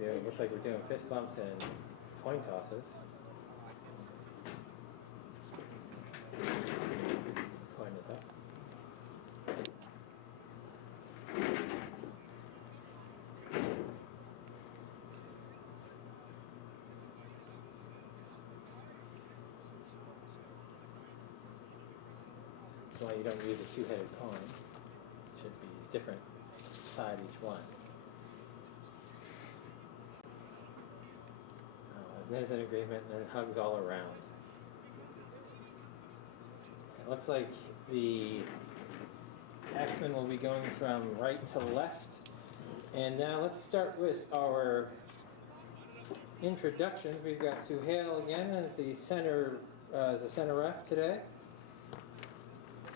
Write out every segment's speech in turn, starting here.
Looks like we're doing fist bumps and coin tosses. Coin is up. That's why you don't use a two-headed coin. It should be different side each one. There's an agreement and then hugs all around. It looks like the Axemen will be going from right to left. And now let's start with our introductions. We've got Suhail again at the center, as the center ref today.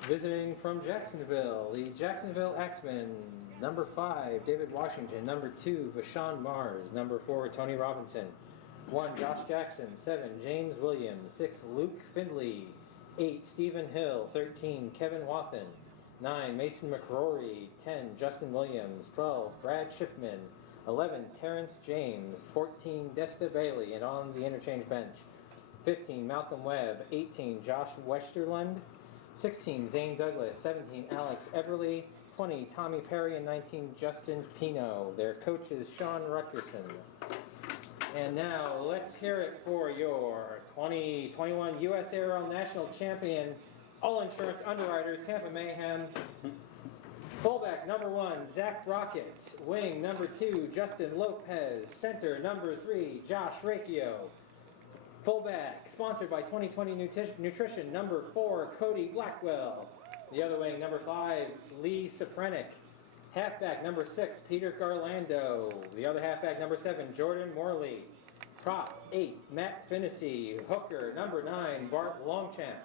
Visiting from Jacksonville, the Jacksonville Axemen. Number 5, David Washington. Number 2, Vashawn Mars. Number 4, Tony Robinson. 1, Josh Jackson. 7, James Williams. 6, Luke Findley. 8, Stephen Hill. 13, Kevin Wathen. 9, Mason McCrory. 10, Justin Williams. 12, Brad Shipman. 11, Terrence James. 14, Desta Bailey, and on the interchange bench. 15, Malcolm Webb. 18, Josh Westerlund. 16, Zane Douglas. 17, Alex Eberly. 20, Tommy Perry, and 19, Justin Pino. Their coach is Sean Rutgerson. And now let's hear it for your 2021 U.S. Aero National Champion, All Insurance Underwriters, Tampa Mayhem. Fullback number 1, Zach Brockett. Wing number 2, Justin Lopez. Center number 3, Josh Racchio. Fullback, sponsored by 2020 Nutrition, number 4, Cody Blackwell. The other wing, number 5, Lee Soprenick. Halfback, number 6, Peter Garlando. The other halfback, number 7, Jordan Morley. Prop, 8, Matt Finnessy. Hooker, number 9, Bart Longchamp.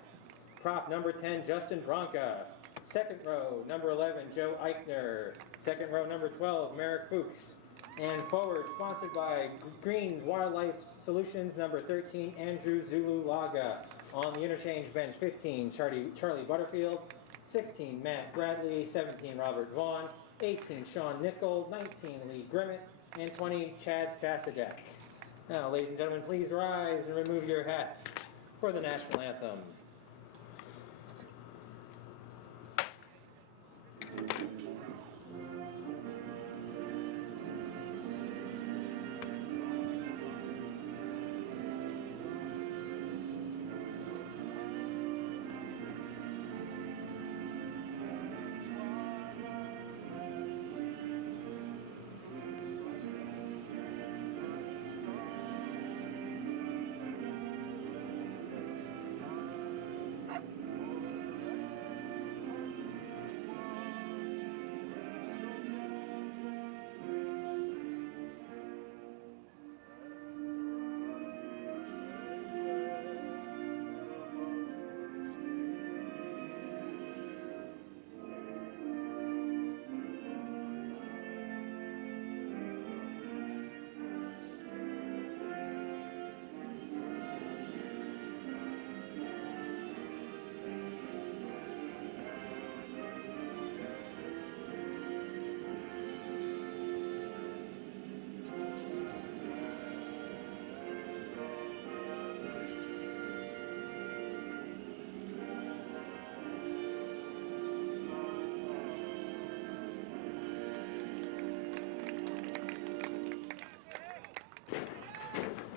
Prop, number 10, Justin Bronca. Second row, number 11, Joe Eichner. Second row, number 12, Merrick Fuchs. And forward, sponsored by Green Wildlife Solutions, number 13, Andrew Zulu Laga. On the interchange bench, 15, Charlie Butterfield. 16, Matt Bradley. 17, Robert Vaughn. 18, Sean Nickel. 19, Lee Grimmett. And 20, Chad Sasadek. Now, ladies and gentlemen, please rise and remove your hats for the national anthem.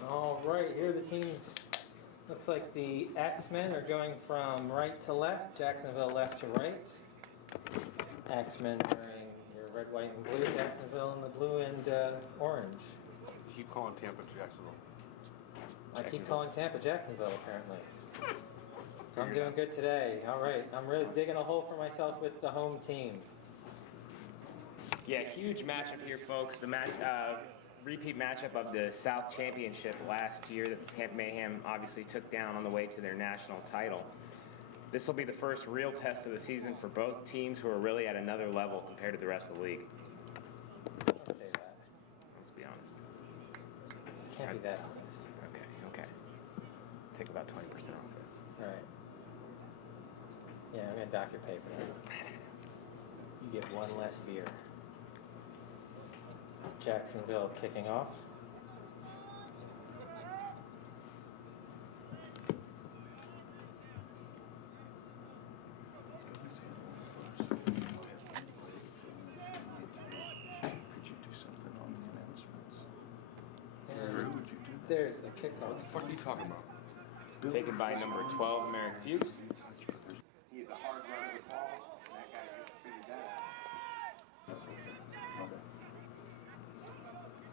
All right, here are the teams. Looks like the Axemen are going from right to left, Jacksonville left to right. Axemen wearing your red, white, and blue, Jacksonville in the blue and orange. You keep calling Tampa Jacksonville. I keep calling Tampa Jacksonville, apparently. I'm doing good today. All right, I'm really digging a hole for myself with the home team. Yeah, huge matchup here, folks. The repeat matchup of the South Championship last year that the Tampa Mayhem obviously took down on the way to their national title. This will be the first real test of the season for both teams who are really at another level compared to the rest of the league. Don't say that. Let's be honest. Can't be that honest. Okay. Take about 20% off it. All right. Yeah, I'm going to dock your pay for that. You get one less beer. Jacksonville kicking off. there's the kickoff. What the fuck are you talking about? Taken by number 12, Merrick Fuchs. He's the hard runner of the balls. That guy gets pretty bad.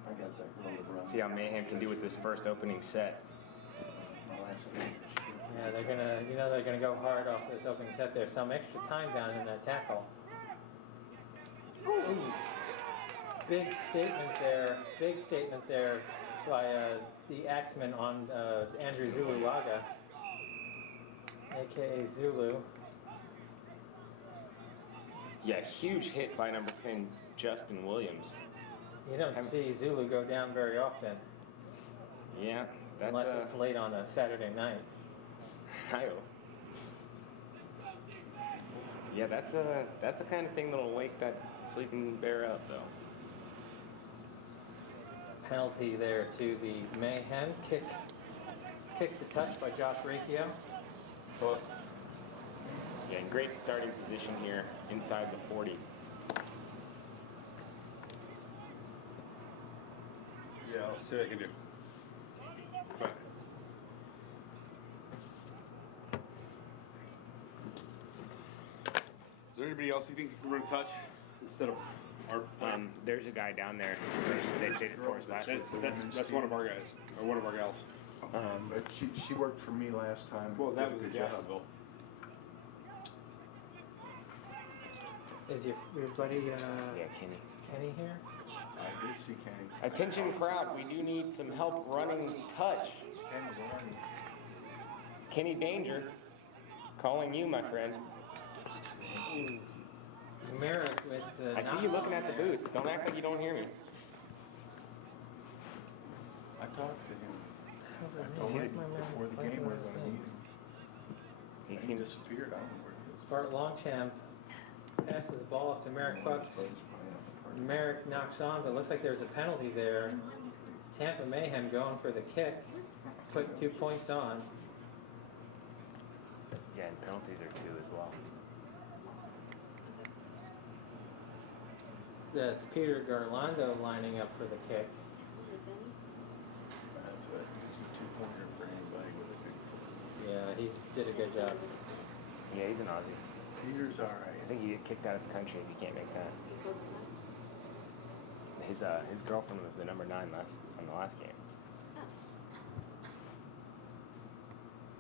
I got that girl around. See how Mayhem can do with this first opening set. Yeah, they're gonna go hard off this opening set. There's some extra time down in that tackle. Ooh. Big statement there by the Axeman on Andrew Zuluaga, aka Zulu. Yeah, huge hit by number 10, Justin Williams. You don't see Zulu go down very often, Yeah, that's unless it's late on a Saturday night. Yeah, that's a kind of thing that'll wake that sleeping bear up, though. Penalty there to the Mayhem. Kick to touch by Josh Riccio. Yeah, and great starting position here inside the 40. Yeah, I'll see what I can do. But is there anybody else you think you can run a touch instead of our? There's a guy down there that did it for us last week. That's one of our guys or one of our gals. But she worked for me last time. Well, that was Did a in good job. Jacksonville. Is your buddy Yeah, Kenny. Kenny here? I did see Kenny. Attention crowd, we do need some help running touch. Kenny's running. Kenny Danger, calling you, my friend. Merrick with the. I see you looking at the booth. Don't act like you don't hear me. I talked to him. How's I his told name? him before the game we're going to need him. He He seems. disappeared. I don't know where he is. Bart Longchamp passes the ball off to Merrick Fuchs. Merrick knocks on, but it looks like there's a penalty there. Tampa Mayhem going for the kick. Put 2 points on. Yeah, and penalties are 2 as well. That's Peter Garlando lining up for the kick. That's it. He's a two-pointer for anybody with a big foot. Yeah, he did a good job. Yeah, he's an Aussie. Peter's all right. I think he get kicked out of the country if you can't make that. His girlfriend was the number 9 on the last game.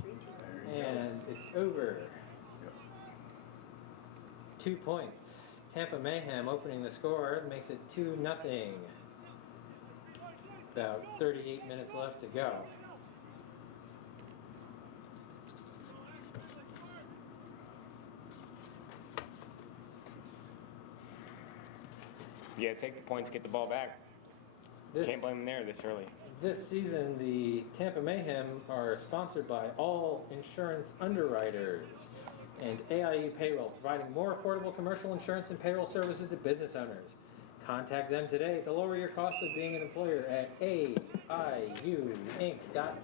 There you go. And it's over. Yep. 2 points. Tampa Mayhem opening the score makes it 2-0. About 38 minutes left to go. Yeah, take the points, get the ball back. Can't blame them there this early. This season, the Tampa Mayhem are sponsored by All Insurance Underwriters and AIU Payroll, providing more affordable commercial insurance and payroll services to business owners. Contact them today to lower your cost of being an employer at AIUinc.com.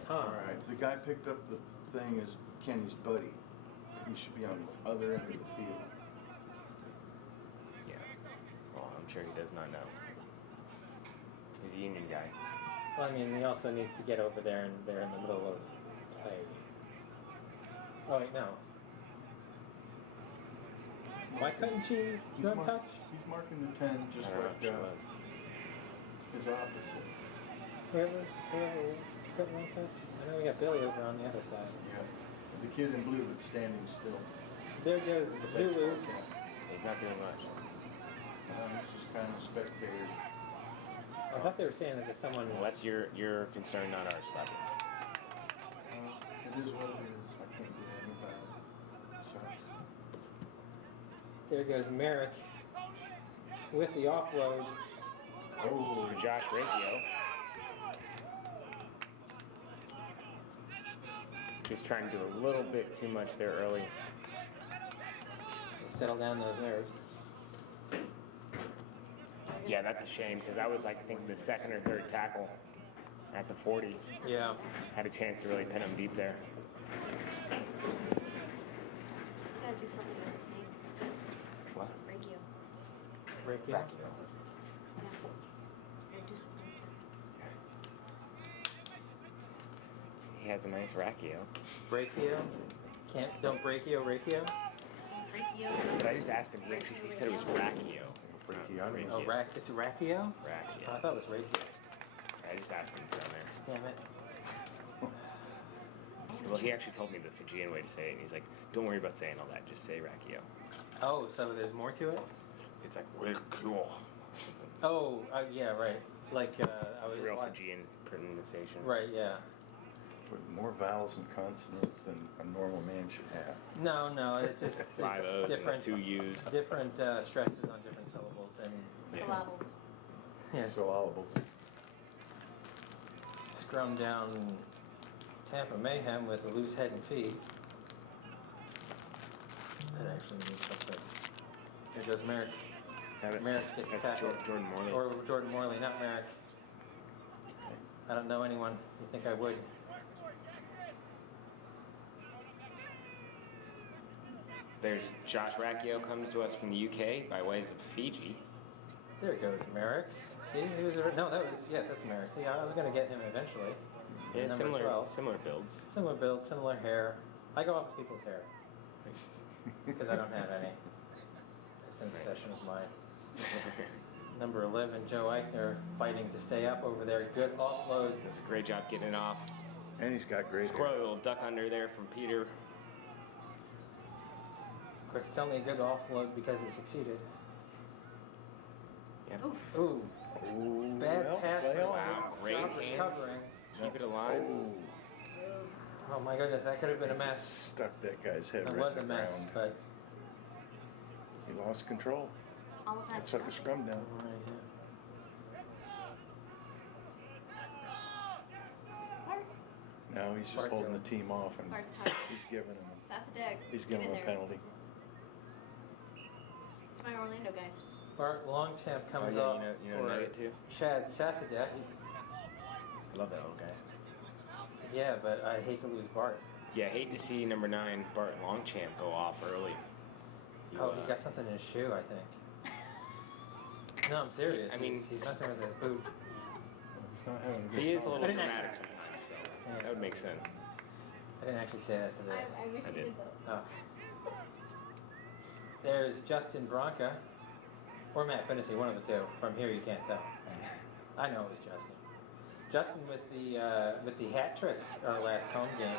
All right. The guy picked up the thing as Kenny's buddy. He should be on the other end of the field. Yeah. Well, I'm sure he does not know. He's a union guy. Well, I mean, he also needs to get over there, and they're in the middle of play. Oh, wait, no. Why couldn't she run touch? He's marking the 10 just I don't know like if she was. his opposite. Whoever couldn't run touch? I know we got Billy over on the other side. Yeah. The kid in blue that's standing still. There goes The Zulu. baseball cap. He's not doing much. He's just kind of a spectator. I thought they were saying that there's someone. Well, that's your concern, not ours, Slappy. It is what it is. I can't do anything about it. It sucks. There goes Merrick with the offload. Oh, For Josh Riccio. Just trying to do a little bit too much there early. Settle down those nerves. Yeah, that's a shame because that was like I think the second or third tackle at the 40. Yeah. Had a chance to really pin him deep there. Gotta do something with his name. What? Riccio. Riccio. Yeah. Gotta do something. He has a nice Rachio. Brachio? Don't brachio, Rachio? Rachio. But I just asked him. He said it was Rachio. Brachio. Oh, it's Rachio? Rachio. Oh, I thought it was Rachio. I just asked him down there. Damn it. Well, he actually told me the Fijian way to say it, and he's like, "Don't worry about saying all that. Just say Rachio." Oh, so there's more to it? It's like Rachio. Oh, yeah, right. Like, I was Real watching. Fijian pronunciation. Right, yeah. With more vowels and consonants than a normal man should have. No, it's just it's 5 O's different, and 2 U's. different stresses on different syllables. And Syllables. yes, Syllables. scrum down Tampa Mayhem with a loose head and feet. That actually means something. Here goes Merrick. Merrick gets That's tackled. Jordan Morley. Or Jordan Morley, not Merrick. I don't know anyone. You think I would? There's Josh Rachio comes to us from the UK by ways of Fiji. There goes Merrick. See, he was no, that was yes, that's Merrick. See, I was gonna get him eventually. Yeah, Number similar 12. similar builds. Similar build, similar hair. I go off of people's hair because I don't have any. It's an obsession of mine. Number 11, Joe Eichner, fighting to stay up over there. Good offload. Does a great job getting it off. And he's got great hair. Squirrely little duck under there from Peter. Of course, it's only a good offload because it succeeded. Yep. Oof. Ooh, Ooh, bad well, pass. well. Wow, great Job hands. recovering. Keep it alive. Oh my goodness, that could have been a He mess. just stuck that guy's head It right was in a the mess, ground. but He lost control. All of that. It took a scrum down. Now he's just Bart holding Joe. the team off and Bart's tired. he's giving him Sassadeg. he's Get giving in him a there. penalty. It's my Orlando guys. Bart Longchamp comes yeah, off you know for Nugget too? Chad Sassadek. I love that old guy. Yeah, but I hate to lose Bart. Yeah, I hate to see number 9 Bart Longchamp go off early. He's got something in his shoe, I think. No, I'm serious. I mean- he's messing with his boot. He's not having a good He is a time. little I didn't dramatic actually- sometimes, so Yeah. that would make sense. I didn't actually say that to the. I wish I you did. did though. Oh. There's Justin Bronca, or Matt Finnessy, one of the two. From here, you can't tell. I know it was Justin. Justin with the hat trick our last home game.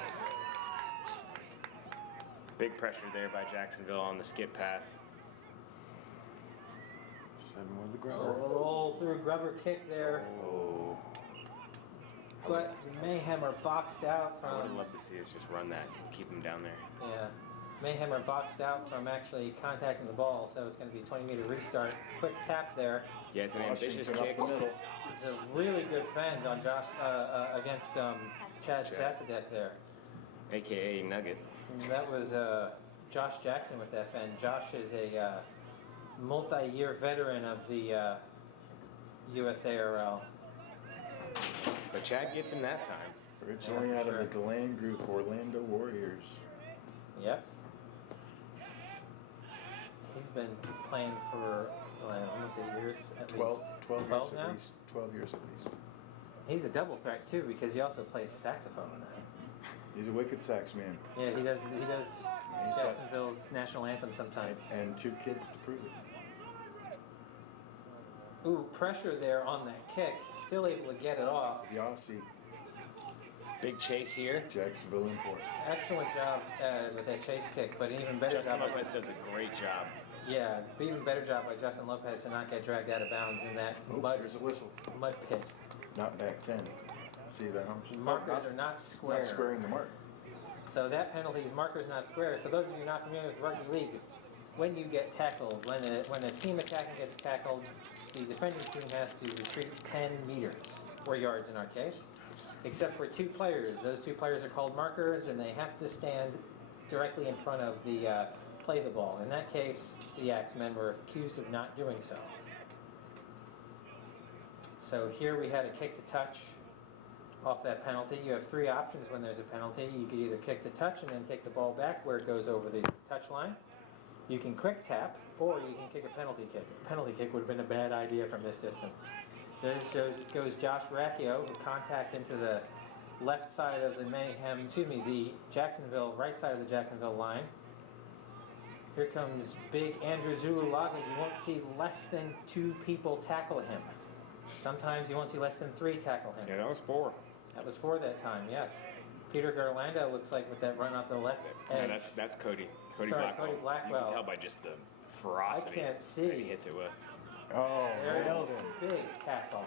Big pressure there by Jacksonville on the skip pass. 7 with the grubber. Roll through grubber kick there, Oh, but the Mayhem are boxed out I would have from. loved to see us just run that and keep him down there. Yeah, Mayhem are boxed out from actually contacting the ball, so it's going to be a 20-meter restart. Quick tap there. Yeah, it's an ambitious Washington kick. up the middle. It's a really good fend on Josh against Chad Sassadek there. AKA Nugget. And that was Josh Jackson with that fend. Josh is a multi-year veteran of the USARL. But Chad gets him that time. Originally Yeah, out sure. of the Deland group, Orlando Warriors. Yep. He's been playing for almost 8 years at 12 least. 12 12 years now? at least. 12 years at least. He's a double threat too because he also plays saxophone in that. He's a wicked sax man. Yeah, he does He's got- Jacksonville's national anthem sometimes. And 2 kids to prove it. Ooh, pressure there on that kick. Still able to get it off. The Aussie, Big chase here. Jacksonville import. Excellent job with that chase kick, but even better Justin job. Lopez does a great job. Yeah, even better job by Justin Lopez to not get dragged out of bounds in that Oh, mud there's a whistle. pit. Not back 10. See that? Markers are not square. Not squaring the mark. So that penalty is markers not square. So those of you not familiar with rugby league, when you get tackled, when a team attacking gets tackled, the defending team has to retreat 10 meters, or yards in our case, except for 2 players. Those 2 players are called markers, and they have to stand directly in front of the play the ball. In that case, the Axemen were accused of not doing so. So here we had a kick to touch off that penalty. You have 3 options when there's a penalty. You could either kick to touch and then take the ball back where it goes over the touch line. You can quick tap, or you can kick a penalty kick. A penalty kick would have been a bad idea from this distance. There goes Josh Rachio with contact into the left side of the Mayhem, excuse me, the Jacksonville, right side of the Jacksonville line. Here comes big Andrew Zululaga. You won't see less than 2 people tackle him. Sometimes you won't see less than 3 tackle him. Yeah, that was 4. That was 4 that time, yes. Peter Garlando looks like with that run off the left edge. Yeah, that's Cody. Cody Sorry, Blackwell. Cody Blackwell. You can tell by just the ferocity I can't see. that he hits it with. Oh, There's nailed him. big tackle.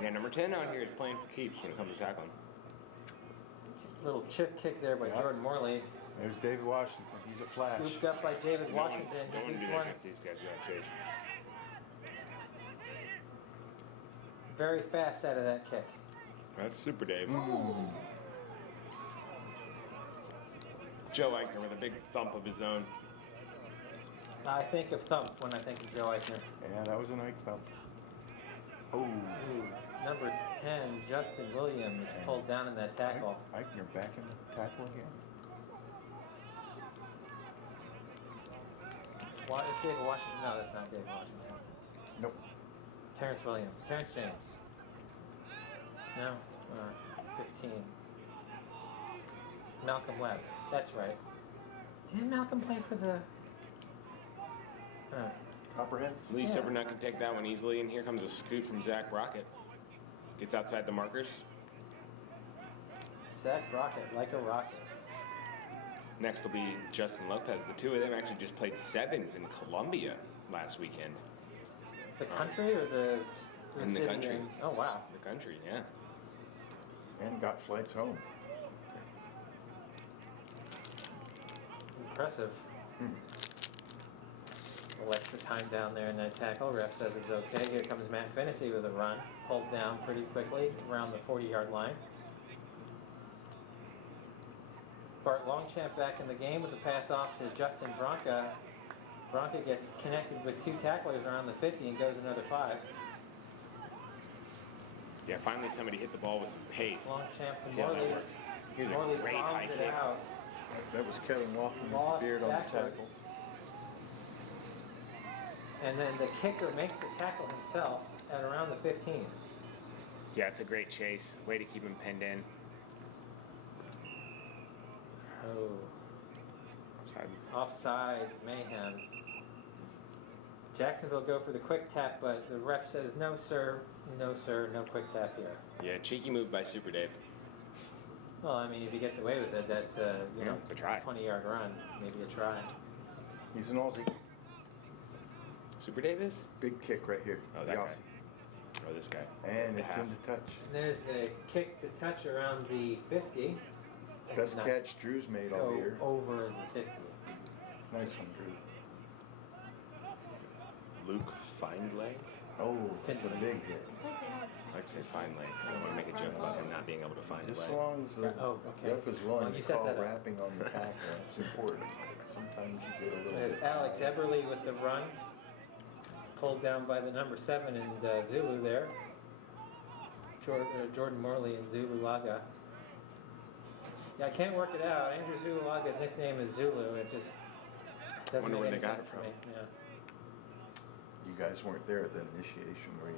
Yeah, number 10 out here is playing for keeps when it comes to tackling. Little chip kick there by Yep. Jordan Morley. There's David Washington. He's a flash. Scooped up by David Washington. Don't He do beats that one against these guys. We gotta chase. very fast out of that kick. That's Super Dave. Joe Eichner with a big thump of his own. I think of Thump when I think of Joe Eichner. Yeah, that was a nice thump. Oh. Ooh, number 10, Justin Williams, pulled down in that tackle. Eichner back in the tackle again. It's David Washington. No, that's not David Washington. Nope. Terrence Williams. Terrence James. No? 15. Malcolm Webb. That's right. Didn't Malcolm play for the... Copperheads. Lee Yeah. Silvernutt can take that one easily, and here comes a scoot from Zach Brockett. Gets outside the markers. Zach Brockett, like a rocket. Next will be Justin Lopez. The two of them actually just played sevens in Columbia last weekend. The country or the In the city? country. Oh, wow. The country, yeah. And got flights home. Impressive. A little extra time down there in that tackle. Ref says it's okay. Here comes Matt Fennessy with a run. Pulled down pretty quickly around the 40-yard line. Bart Longchamp back in the game with the pass off to Justin Bronca. Bronca gets connected with 2 tacklers around the 50 and goes another 5. Yeah, finally somebody hit the ball with some pace. Longchamp to See how that Morley. works. Here's Morley a great high bombs it kick. out. That was Kevin Laughlin with the Lost beard on the backwards. tackle. And then the kicker makes the tackle himself at around the 15. Yeah, it's a great chase. Way to keep him pinned in. Oh. Offsides, Mayhem. Jacksonville go for the quick tap, but the ref says no sir, no quick tap here. Yeah, cheeky move by Super Dave. Well, I mean, if he gets away with it, that's you know, it's a try. 20-yard run, maybe a try. He's an Aussie. Super Dave is? Big kick right here. Oh, The that guy. Aussie. Or this guy. And The it's half. into touch. There's the kick to touch around the 50. Best Not catch Drew's made all Go year. over the 50. Nice one, Drew. Luke Findlay. Oh, it's a Finley. big hit. It's like they don't expect I like to say Findlay. I don't want to make a joke about him not being able to find Just a as way. long as the Oh, okay. ref is Well, willing you to set call that up. wrapping on the tackle, that's important. Sometimes you get a little There's bit Alex high. Eberly with the run. Pulled down by the number 7 and Zulu there. Jordan Morley and Zulu Laga. Yeah, I can't work it out. Andrew Zululaga's nickname is Zulu. It just doesn't Wonder make where any they got sense it to from. me. Yeah. You guys weren't there at the initiation, were you?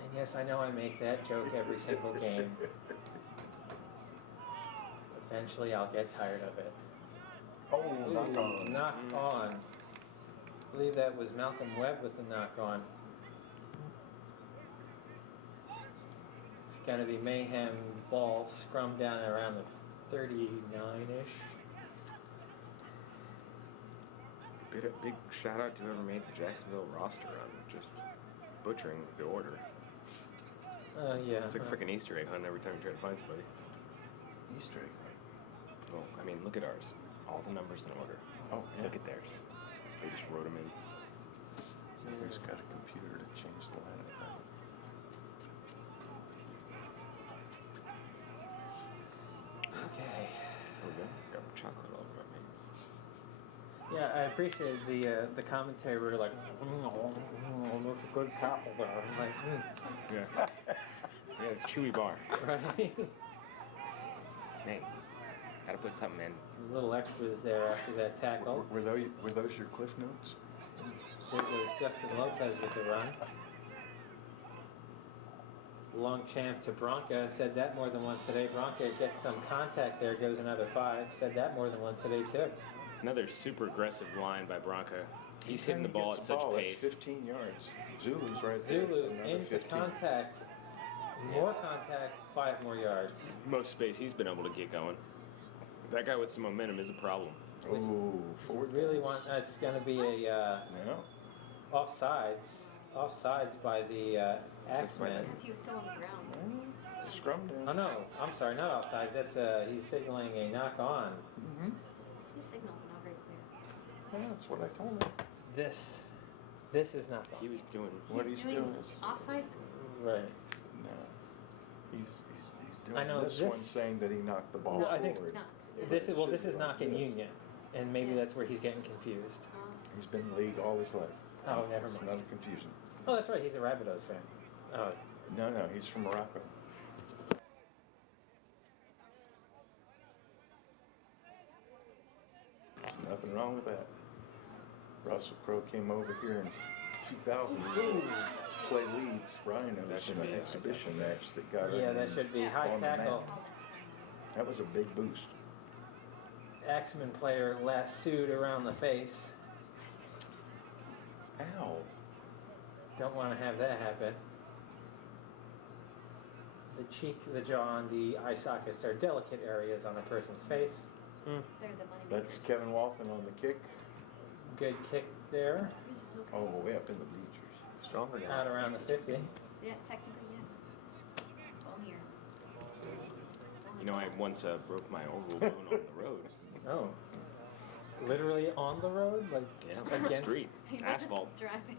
And yes, I know I make that joke every single game. Eventually, I'll get tired of it. Oh, knock Ooh, on. knock on. I believe that was Malcolm Webb with the knock on. It's going to be Mayhem ball scrum down around the 39-ish. Big shout out to whoever made the Jacksonville roster on just butchering the order. Yeah. It's like a freaking Easter egg hunt every time you try to find somebody. Easter egg. Well, I mean, look at ours. All the numbers in order. Oh, yeah. Look at theirs. They just wrote them in. Who's got a computer to change the lineup? Okay. There we go. Got chocolate all over my veins. Yeah, I appreciate the commentary where you're like, there's a good tackle there. I'm like, Yeah. Yeah, it's chewy bar. right? Hey, gotta put something in. Little extras there after that tackle. Were those your cliff notes? It was Justin Lopez with the run. Longchamp to Bronca. Said that more than once today. Bronca gets some contact there, goes another 5. Said that more than once today, too. Another super aggressive line by Bronca. He's hitting the He ball at gets such the ball, pace. That's 15 yards. Zulu's right there. Zulu Another into 15. contact. More contact, 5 more yards. Most space he's been able to get going. That guy with some momentum is a problem. Ooh, forward. Really pass. want. It's going to be a No. offsides. Offsides by the Axeman. Because he was still on the ground. Scrum down. Oh no, I'm sorry, not offsides. That's he's signaling a knock on. Mm-hmm. His signals are not very clear. Yeah, that's what I told him. This is not He was doing. What he's doing is offsides. right. no. He's doing I know this this- one saying that he knocked the ball No, I think- forward. No. This is Should this be is like knocking this. Union, and maybe Yeah. that's where he's getting confused. He's been in the league all his life. Oh, never It's mind. not a confusion. Oh, that's right. He's a Rapidos fan. Oh, No, he's from Morocco. Nothing wrong with that. Russell Crowe came over here in 2000 to play Leeds Rhinos That should in an be- exhibition match that got yeah, him that should be high on the tackle. map. That was a big boost. Axeman player lassoed around the face. Ow. Don't want to have that happen. The cheek, the jaw, and the eye sockets are delicate areas on a person's face. They're the money That's makers. Kevin Walton on the kick. Good kick there. This is okay. Oh, way up in the bleachers. Stronger now. Out around the 50. Yeah, technically yes. Well, here. You know, I once broke my oval balloon on the road. Oh. Literally on the road? Like Yeah, on the against street, He wasn't asphalt. driving.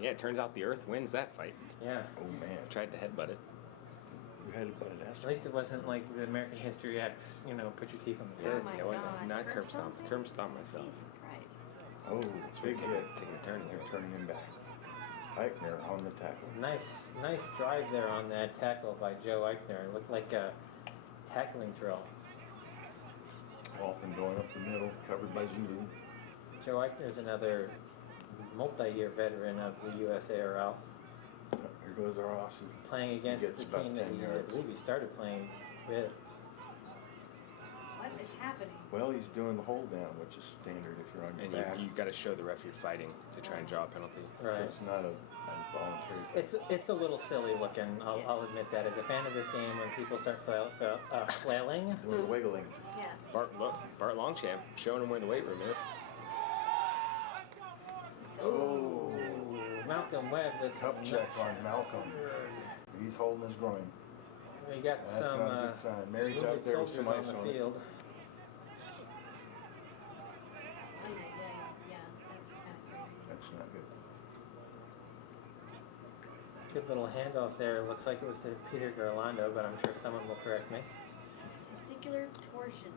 Yeah, it turns out the Earth wins that fight. Yeah. Oh man, Tried to headbutt it. you had to butt it At least it wasn't like the American History X, put your teeth on the Yeah, curb. Oh my it wasn't. God. Not Curb curb stomp. stomping? Curb stomp myself. Jesus Christ. Oh, big Taking, hit. taking a turn They're here. turning him back. Eichner on the tackle. Nice drive there on that tackle by Joe Eichner. It looked like a tackling drill. Often going up the middle, covered by Zulu. Joe Eichner is another multi-year veteran of the USARL, Here goes our Aussie. playing against Gets the about team that 10 I yards. believe he started playing with. What is happening? Well, he's doing the hold down, which is standard if you're on your And back. you got to show the ref you're fighting to try and draw a penalty. Right. It's not a voluntary. It's a little silly looking. I'll admit that. As a fan of this game, when people start flailing, We're wiggling. Yeah. Bart Longchamp showing him where the weight room is. oh, Malcolm Webb with Cup check on Malcolm. He's holding his groin. We got That's some not a good sign. Mary's wounded out there with soldiers some on ice the on it. field. Yeah. That's kind of crazy. That's not good. Good little handoff there. Looks like it was to Peter Garlando, but I'm sure someone will correct me. Testicular torsion.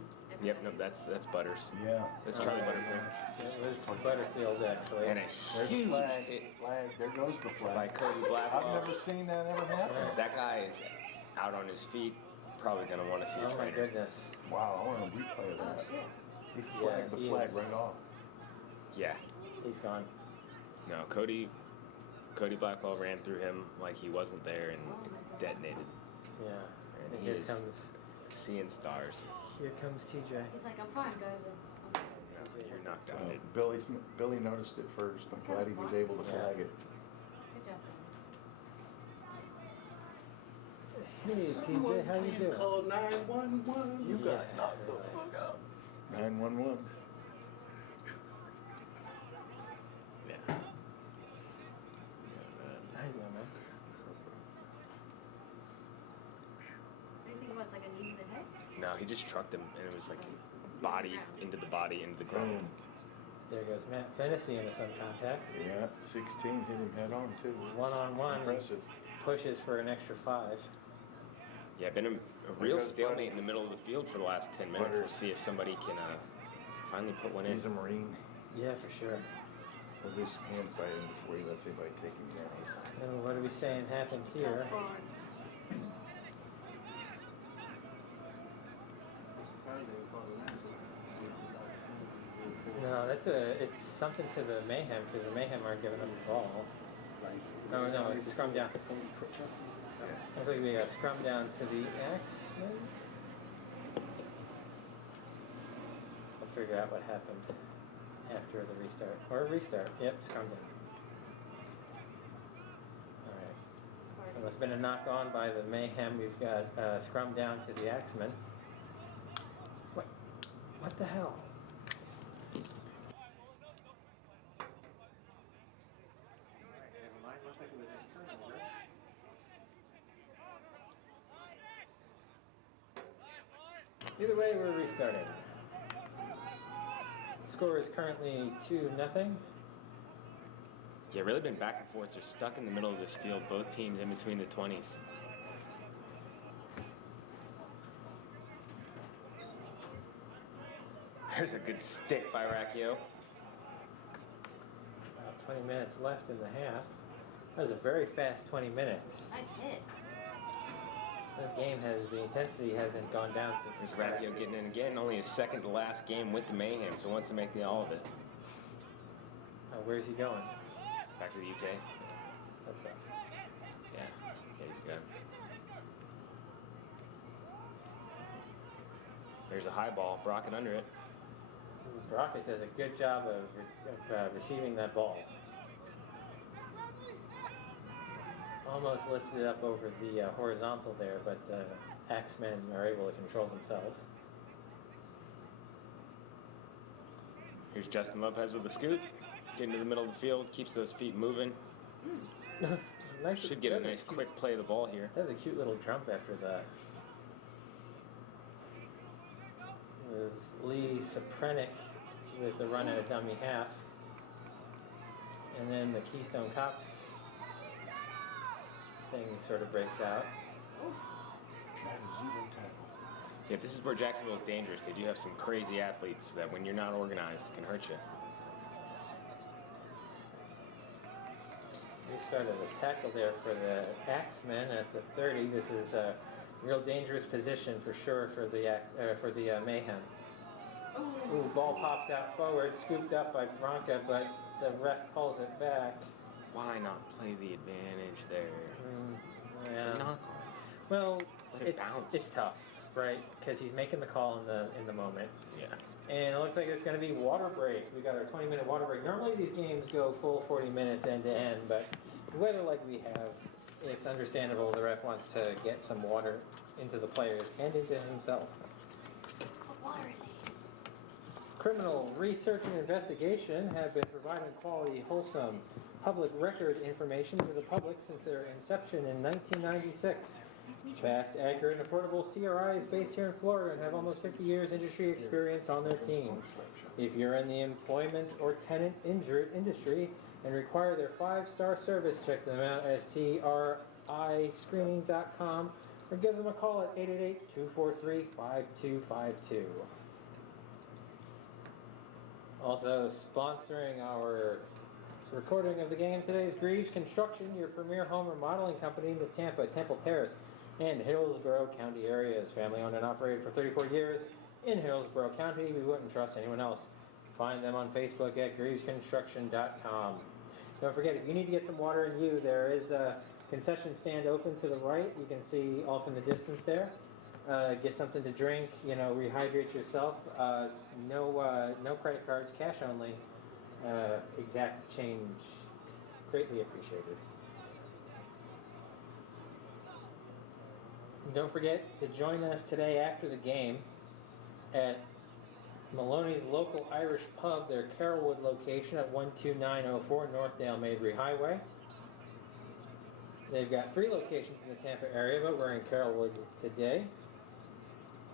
Yep, no, everybody. that's Butters. Yeah. That's Charlie Butterfield. It was Butterfield actually. And a There's the huge flag. hit Flag. There goes the by flag. Cody I've Blackwell. never seen that ever happen. That guy is out on his feet. Probably going to want to see a Oh my trainer. goodness. Wow, I want a replay of Oh that. shit. He flagged Yeah, the he flag is. right off. Yeah. He's gone. No, Cody Blackwell ran through him like he wasn't there and detonated. Yeah. And And he here is comes stars. here comes TJ. He's like, I'm fine, guys. I'm fine. No, you're knocked out. Billy noticed it first. I'm glad he was able to Yeah. flag it. Good job. Hey TJ, how you doing? Call 911. You got knocked the fuck out. 911. Yeah. How you doing, man? What do you think it was? Like a knee to the head? No, he just trucked him, and it was like body into the body into the ground. Boom. There goes Matt Fennessy into some contact. Yeah, 16 hit him head on too. One-on-one. Impressive. Pushes for an extra 5. Yeah, been a real stalemate in the middle of the field for the last 10 minutes. We'll see if somebody can finally put one in. He's a Marine. Yeah, for sure. We'll do some hand fighting before he lets anybody take him down. And what are we saying happened Goes here? forward. I'm surprised they didn't call the last one. He was out the field. He was moving forward. No, it's something to the Mayhem because the Mayhem aren't giving up the ball. Like, No, it's scrum down. Cody Crutcher. Looks like we got scrum down to the X-Men. I'll figure out what happened after the restart. Or restart. Yep, scrum down. Alright. Well, it's been a knock on by the Mayhem. We've got scrum down to the X-Men. What the hell? Either way, we're restarting. Score is currently 2-0. Yeah, really been back and forth. They're stuck in the middle of this field, both teams in between the 20s. There's a good stick by Racchio. About 20 minutes left in the half. That was a very fast 20 minutes. Nice hit. This game the intensity hasn't gone down since the It's start. Racchio getting in again. Only his second to last game with the Mayhem, so wants to make all of it. Where's he going? Back to the UK. That sucks. Yeah, he's good. There's a high ball. Brockett under it. Brockett does a good job of receiving that ball. Almost lifted it up over the horizontal there, but the Axemen are able to control themselves. Here's Justin Lopez with the scoop. Getting to the middle of the field. Keeps those feet moving. Nice. Should get a nice quick play of the ball here. That was a cute little jump after that. It was Lee Soprenic with the run at a dummy half. And then the Keystone Cops thing sort of breaks out. Yeah, this is where Jacksonville is dangerous. They do have some crazy athletes that when you're not organized can hurt you. We started a tackle there for the Axemen at the 30. This is a real dangerous position for sure for the Mayhem. Ooh, ball pops out forward, scooped up by Bronca, but the ref calls it back. Why not play the advantage there? Yeah. It's a knock on. Well, Let it bounce. it's tough, right? Because he's making the call in the moment. Yeah. And it looks like it's going to be water break. We got our 20-minute water break. Normally these games go full 40 minutes end to end, but the weather like we have, it's understandable the ref wants to get some water into the players and into himself. What water is he? Criminal research and investigation have been providing quality, wholesome public record information to the public since their inception in 1996. Nice to meet you. Fast, accurate, and affordable CRI is based here in Florida and have almost 50 years industry experience on their team. If you're in the employment or tenant injured industry and require their 5-star service, check them out at CRIscreening.com or give them a call at 888-243-5252. Also sponsoring our recording of the game today is Greaves Construction, your premier home remodeling company in the Tampa, Temple Terrace, and Hillsborough County areas. Family owned and operated for 34 years in Hillsborough County. We wouldn't trust anyone else. Find them on Facebook at greavesconstruction.com. Don't forget, if you need to get some water in you, there is a concession stand open to the right. You can see off in the distance there. Get something to drink, rehydrate yourself. No credit cards, cash only. Exact change, greatly appreciated. Don't forget to join us today after the game at Maloney's local Irish pub, their Carrollwood location at 12904 Northdale Mabry Highway. They've got 3 locations in the Tampa area, but we're in Carrollwood today.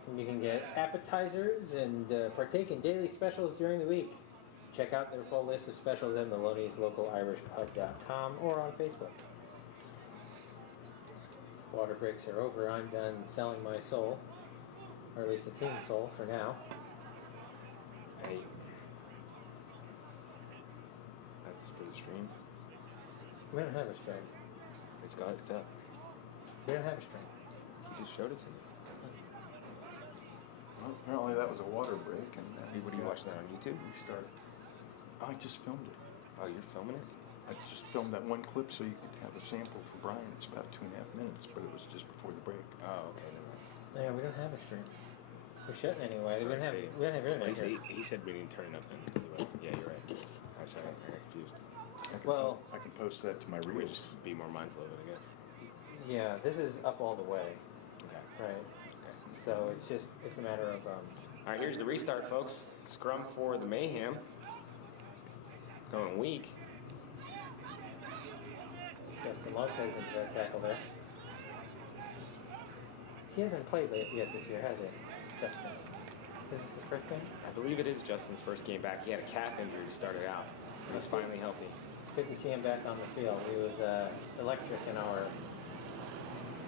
And you can get appetizers and partake in daily specials during the week. Check out their full list of specials at Maloney'sLocalIrishPub.com or on Facebook. Water breaks are over. I'm done selling my soul, or at least the team's soul for now. Hey. That's for the stream. We don't have a stream. It's up. We don't have a stream. You just showed it to me. Well, apparently that was a water break, and What are you watching that on YouTube? We start. I just filmed it. Oh, you're filming it? I just filmed that one clip so you could have a sample for Brian. It's about 2.5 minutes, but it was just before the break. Oh, okay. Never mind. Yeah, we don't have a stream. We shouldn't anyway. We don't have Well, internet here. he said we didn't turn it up anyway. Yeah, you're right. I'm sorry. I got confused. I can post that to my We'll reels. just be more mindful of it, I guess. Yeah, this is up all the way, Okay. right? Okay. So it's a matter of All right, here's the restart, folks. Scrum for the Mayhem. Going weak. Justin Lopez into that tackle there. He hasn't played yet this year, has he, Justin? Is this his first game? I believe it is Justin's first game back. He had a calf injury to start it out, but he's finally healthy. It's good to see him back on the field. He was electric in our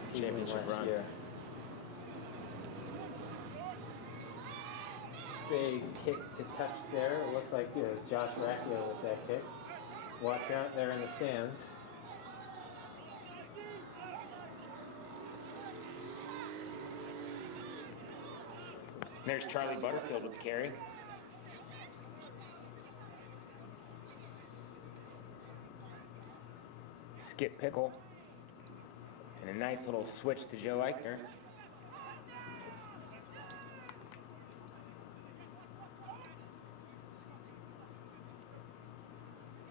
season Championship last run. year. Big kick to touch there. It looks like it was Josh Racchio with that kick. Watch out there in the stands. There's Charlie Butterfield with the carry. Skip Pickle. And a nice little switch to Joe Eichner.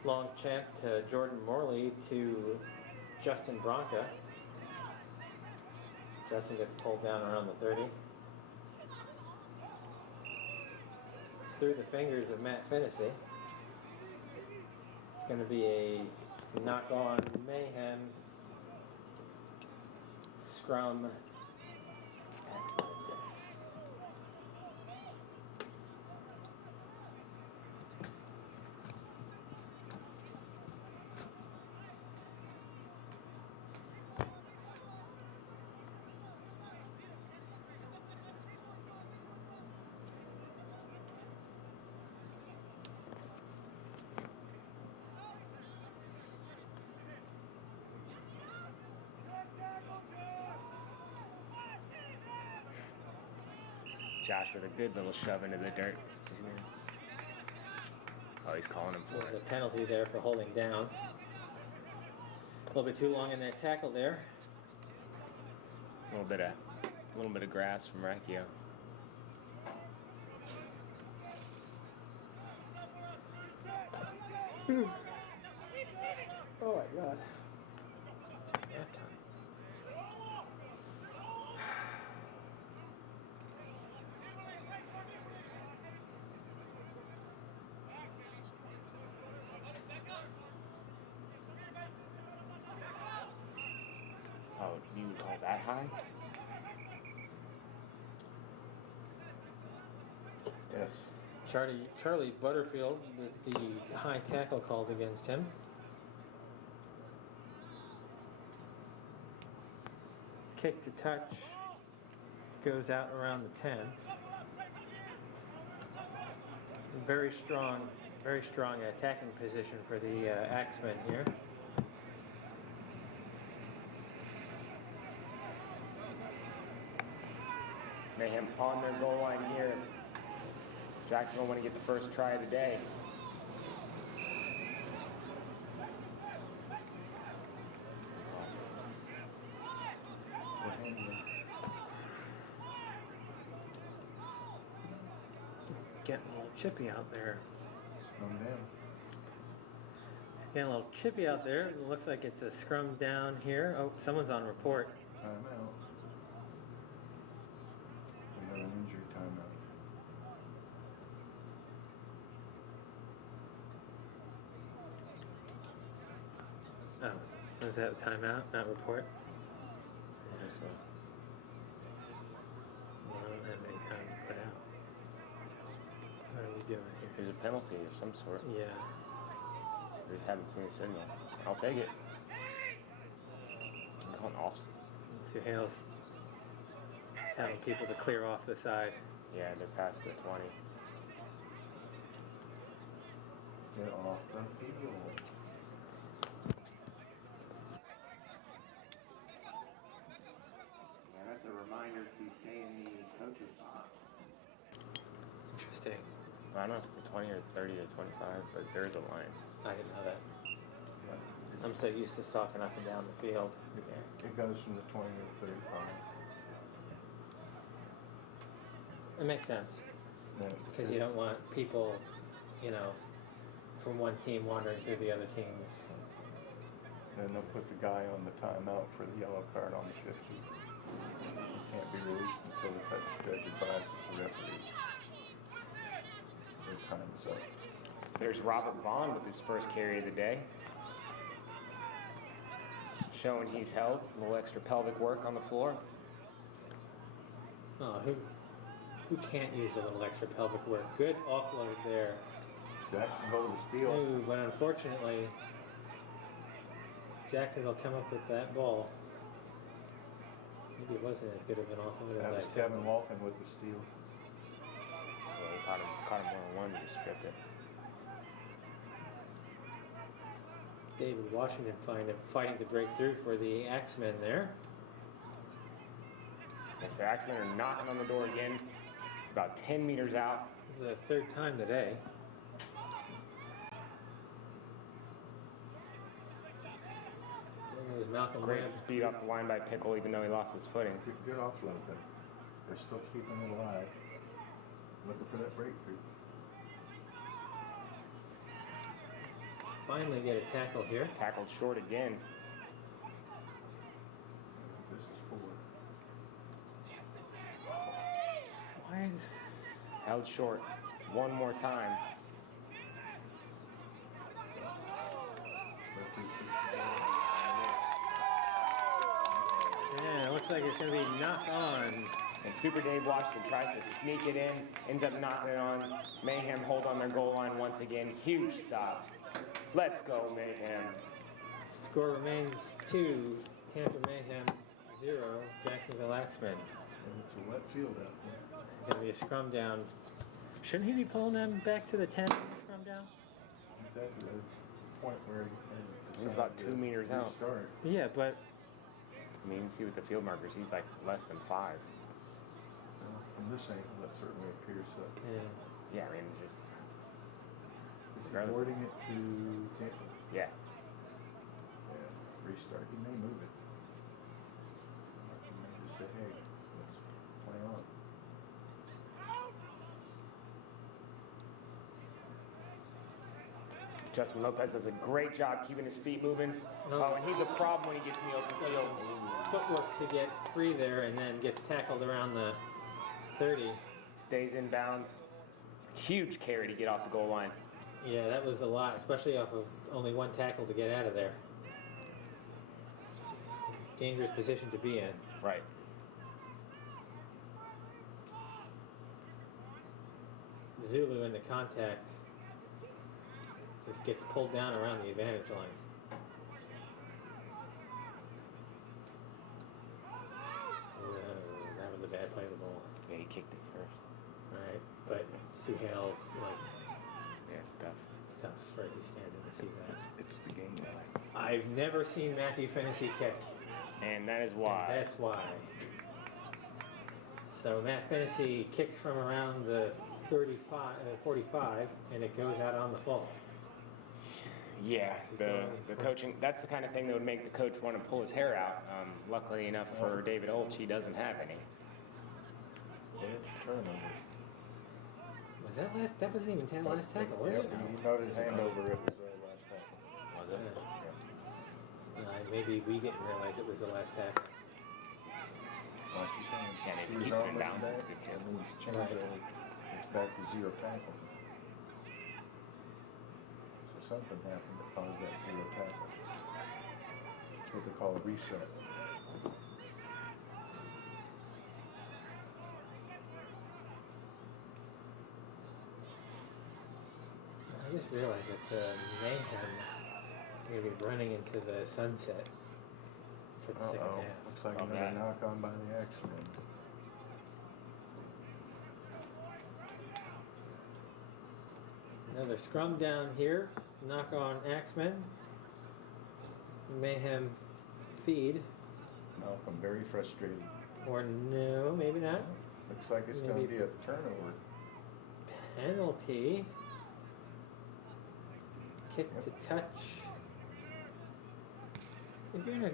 Long champ to Jordan Morley to Justin Bronca. Justin gets pulled down around the 30. Through the fingers of Matt Finnessy. It's going to be a knock on Mayhem scrum accident. Josh with a good little shove into the dirt. Oh, he's calling him for There's it. a penalty there for holding down. A little bit too long in that tackle there. A little bit of grass from Racchio. Oh my God. Nap time. Oh, you would call that high? Yes. Charlie Butterfield with the high tackle called against him. Kick to touch goes out around the 10. Very strong attacking position for the Axemen here. Mayhem on their goal line here. Jacksonville want to get the first try of the day. Getting a little chippy out there. Scrum down. It's getting a little chippy out there. It looks like it's a scrum down here. Oh, someone's on report. Timeout. We have an injury timeout. Oh, is that a timeout, not report? Yeah, so. Well, I don't have any time to put out. What are we doing here? There's a penalty of some sort. Yeah. We haven't seen a signal. I'll take it. I'm going off. Suhail's telling people to clear off the side. Yeah, they're past the 20. Get off the field. Yeah, that's a reminder to stay in the coach's box. Interesting. I don't know if it's a 20 or 30 to 25, but there is a line. I didn't know that. I'm so used to stalking up and down the field. It goes from the 20 to 35. It makes sense Then because you don't want people, you know, from one team wandering through the other teams. Then they'll put the guy on the timeout for the yellow card on the 50. He can't be released until the judge advises the referee. Their time is up. There's Robert Vaughn with his first carry of the day. Showing he's held. A little extra pelvic work on the floor. Oh, who can't use a little extra pelvic work? Good offload there. Jacksonville to steal. Ooh, but unfortunately, Jacksonville come up with that ball. Maybe it wasn't as good of an offload That as was I said. Kevin Walton with the steal. Well, he caught him 1-on-1 and just stripped it. David Washington fighting to break through for the Axemen there. Yes, the Axemen are knocking on the door again. About 10 meters out. This is the third time today. There goes Malcolm Great Webb. speed off the line by Pickle, even though he lost his footing. Good offload though. They're still keeping it alive. Looking for that breakthrough. Finally get a tackle here. Tackled short again. This is 4. Why is Held short. One more time. Referee fixed the ball. Yeah, it looks like it's going to be knock on. And Super Dave Washington tries to sneak it in. Ends up knocking it on. Mayhem hold on their goal line once again. Huge stop. Let's go, Mayhem. Score remains 2, Tampa Mayhem 0, Jacksonville Axemen. And it's a wet field out there. Going to be a scrum down. Shouldn't he be pulling them back to the 10 on the scrum down? He's at the point where He's about 2 meters out. Restart. Yeah, but I mean, you can see with the field markers, he's like less than 5. Well, from this angle, that certainly appears so. yeah. Yeah, I mean, just, Is he Regardless. boarding it to Tampa? yeah. Yeah, restart. He may move it. He may just say, hey, let's play on. Justin Lopez does a great job keeping his feet moving. Oh, and he's a problem when he gets in the open Does field. some footwork to get free there and then gets tackled around the 30. Stays in bounds. Huge carry to get off the goal line. Yeah, that was a lot, especially off of only one tackle to get out of there. Dangerous position to be in. Right. Zulu into contact. Just gets pulled down around the advantage line. That was a bad play of the ball. Yeah, he kicked it first. Alright, but Suhail's like, Yeah, it's tough. it's tough for you standing to see that. It's the game line. I've never seen Matthew Fennessy kick. And that is And why. that's why. So Matt Fennessy kicks from around the 45, and it goes out on the fall. Yeah, the coaching, that's the kind of thing that would make the coach want to pull his hair out. Luckily enough for David Olch, he doesn't have any. But it's a turnover. Was that last? That wasn't even last tackle, was Yeah, it? he noted hand over it was last tackle. Was Yeah. it? Maybe we didn't realize it was the last tackle. Like you're saying, Yeah, maybe if keeps he's it in on bounds, back, it's a good kick. that means change Right. it. It's back to 0 tackle. So something happened that caused that 0 tackle. That's what they call a reset. I just realized that the Mayhem are going to be running into the sunset for the second Uh-oh. half. Looks like Oh, another man. knock on by the Axemen. Another scrum down here. Knock on Axemen. Mayhem feed. Malcolm very frustrated. Or no, maybe not. Looks like it's going to Maybe- be a turnover. Penalty. Kick to touch. If you're in a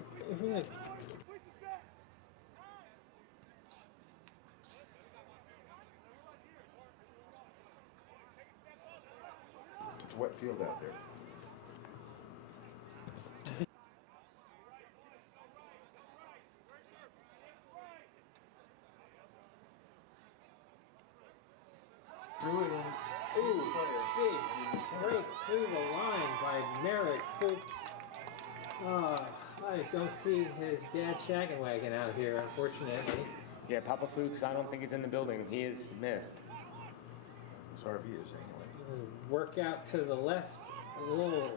It's a wet field out there. brilliant big break through the line by Merrick Fuchs. I don't see his dad shaggin' wagon out here, unfortunately. Yeah, Papa Fuchs, I don't think he's in the building. He is missed. As RV is anyway. Work out to the left, a little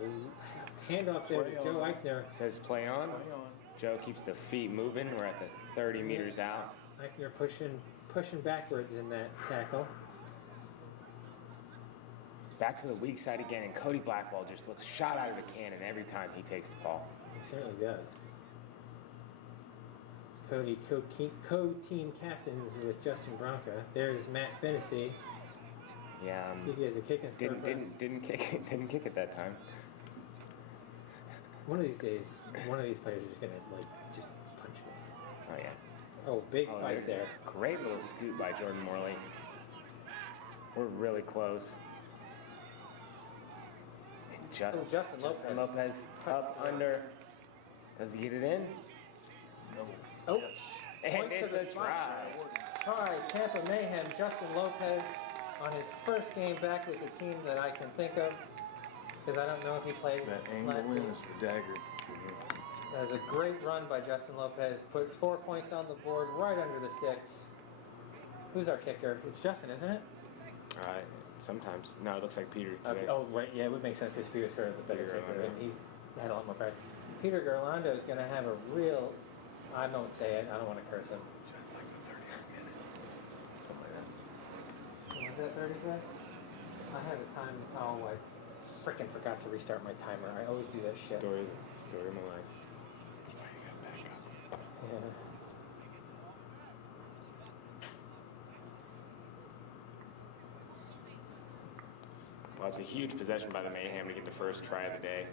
handoff there to Joe Eichner. Says play on. Play on. Joe keeps the feet moving. We're at the 30 meters out. Eichner pushing backwards in that tackle. Back to the weak side again, and Cody Blackwell just looks shot out of a cannon every time he takes the ball. He certainly does. Cody co-team captains with Justin Bronca. There's Matt Fennessy. Yeah, See if he has a kick and store for us. didn't kick it that time. One of these days, one of these players is just gonna just punch me. Oh yeah. Oh, big fight there. Great little scoot by Jordan Morley. We're really close. And Justin Lopez cuts up through. under. Does he get it in? No. Oh, And point to it's the a spot. try. Tampa Mayhem, Justin Lopez on his first game back with the team that I can think of, because I don't know if he played That last angle in week. is the dagger. That was a great run by Justin Lopez. Put 4 points on the board right under the sticks. Who's our kicker? It's Justin, isn't it? Sometimes. No, it looks like Peter today. Okay. Oh, right. Yeah, it would make sense because Peter's sort of the better Peter kicker, Gerlando. and he's had a lot more practice. Peter Gerlando is going to have a real. I don't say it. I don't want to curse him. Sounds like the 30th minute. Something like that. Was that 35? I had a time. Oh, I freaking forgot to restart my timer. I always do that shit. Story of my life. That's why you got back up. Yeah. Well, it's a huge possession by the Mayhem to get the first try of the day.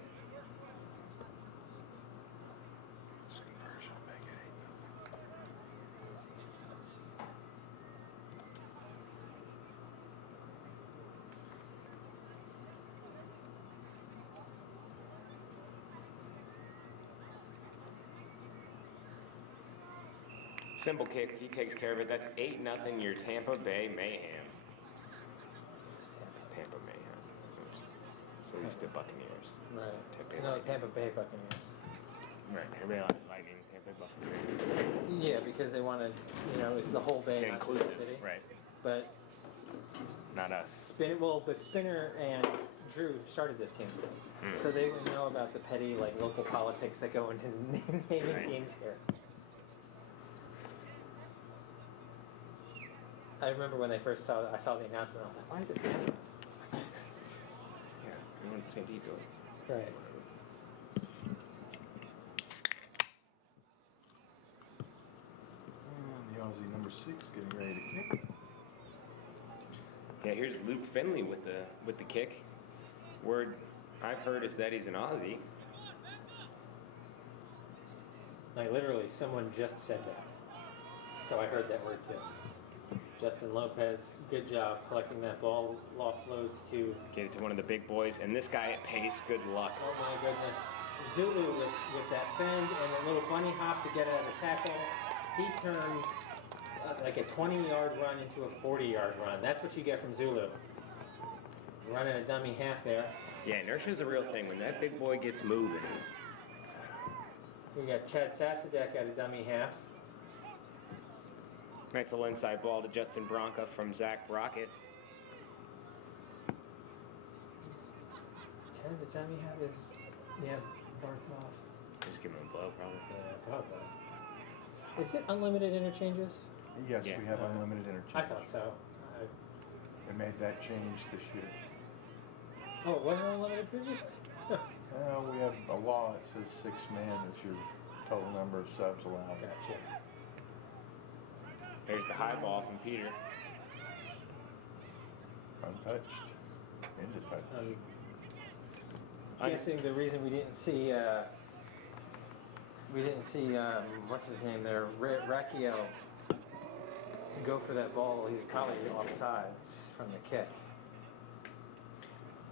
This conversion will make it 8-0. Simple kick, he takes care of it. That's 8-0 your Tampa Bay Mayhem. Just Tampa. Tampa Mayhem. Oops. So he's the Buccaneers. Right. Tampa No, Lightning. Tampa Bay Buccaneers. Right. Everybody likes Lightning, Tampa Bay Buccaneers. Yeah, because they want to, it's the whole Bay, It's not just the inclusive. city. Right. But Not us. but Spinner and Drew started this team, so they would know about the petty local politics that go into naming Right. teams here. I remember when I saw the announcement, I was like, why is it Tampa? Yeah. We want the same people. Right. And the Aussie number 6 getting ready to kick. Yeah, here's Luke Finley with the kick. Word I've heard is that he's an Aussie. Literally, someone just said that. So I heard that word too. Justin Lopez, good job collecting that ball. Offloads to, Get it to one of the big boys, and this guy at pace, good luck. oh my goodness, Zulu with that bend and a little bunny hop to get out of the tackle. He turns like a 20-yard run into a 40-yard run. That's what you get from Zulu. Running a dummy half there. Yeah, inertia's a real thing. When that big boy gets moving, We got Chad Sasadek at a dummy half. nice little inside ball to Justin Bronca from Zach Brockett. Chad's a dummy half is, Bart's off. Just give him a blow, probably. Yeah, probably. Is it unlimited interchanges? Yes, Yeah. we have unlimited interchange. I thought so. They made that change this year. Oh, it wasn't unlimited previously? Huh. We have a law that says 6 men is your total number of subs allowed. Gotcha. There's the high ball from Peter. Untouched. Into touch. I'm guessing the reason we didn't see We didn't see what's his name there, Racchio, go for that ball. He's probably offsides from the kick.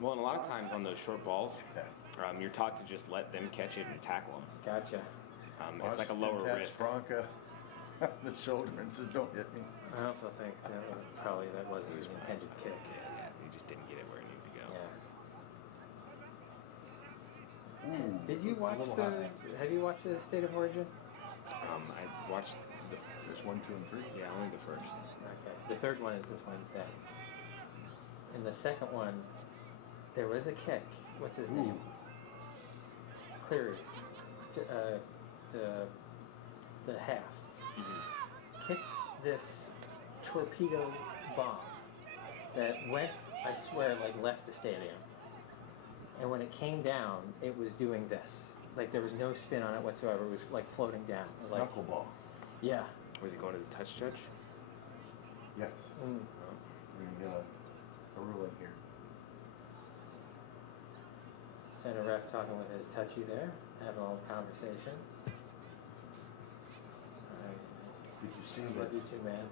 Well, and a lot of times on those short balls, you're taught to just let them catch it and tackle them. Gotcha. It's like a lower Washington risk. taps Bronca on the shoulder and says, "Don't hit me." I also think that wasn't his intended kick. Yeah, he just didn't get it where it needed to go. Yeah. Ooh, Did you watch little the? high. Have you watched the State of Origin? I watched There's 1, 2, and 3. yeah, only the first. Okay. The third one is this Wednesday. And the second one, there was a kick. What's his name? Cleary. The half. Kicked this torpedo bomb that went, I swear, like left the stadium. And when it came down, it was doing this. Like there was no spin on it whatsoever. It was like floating down. Like, Knuckleball. yeah. Was he going to the touch judge? Yes. Mm. We're gonna get a ruling here. Center ref talking with his touchy there, having a little conversation. Did you see Love you this? too, man.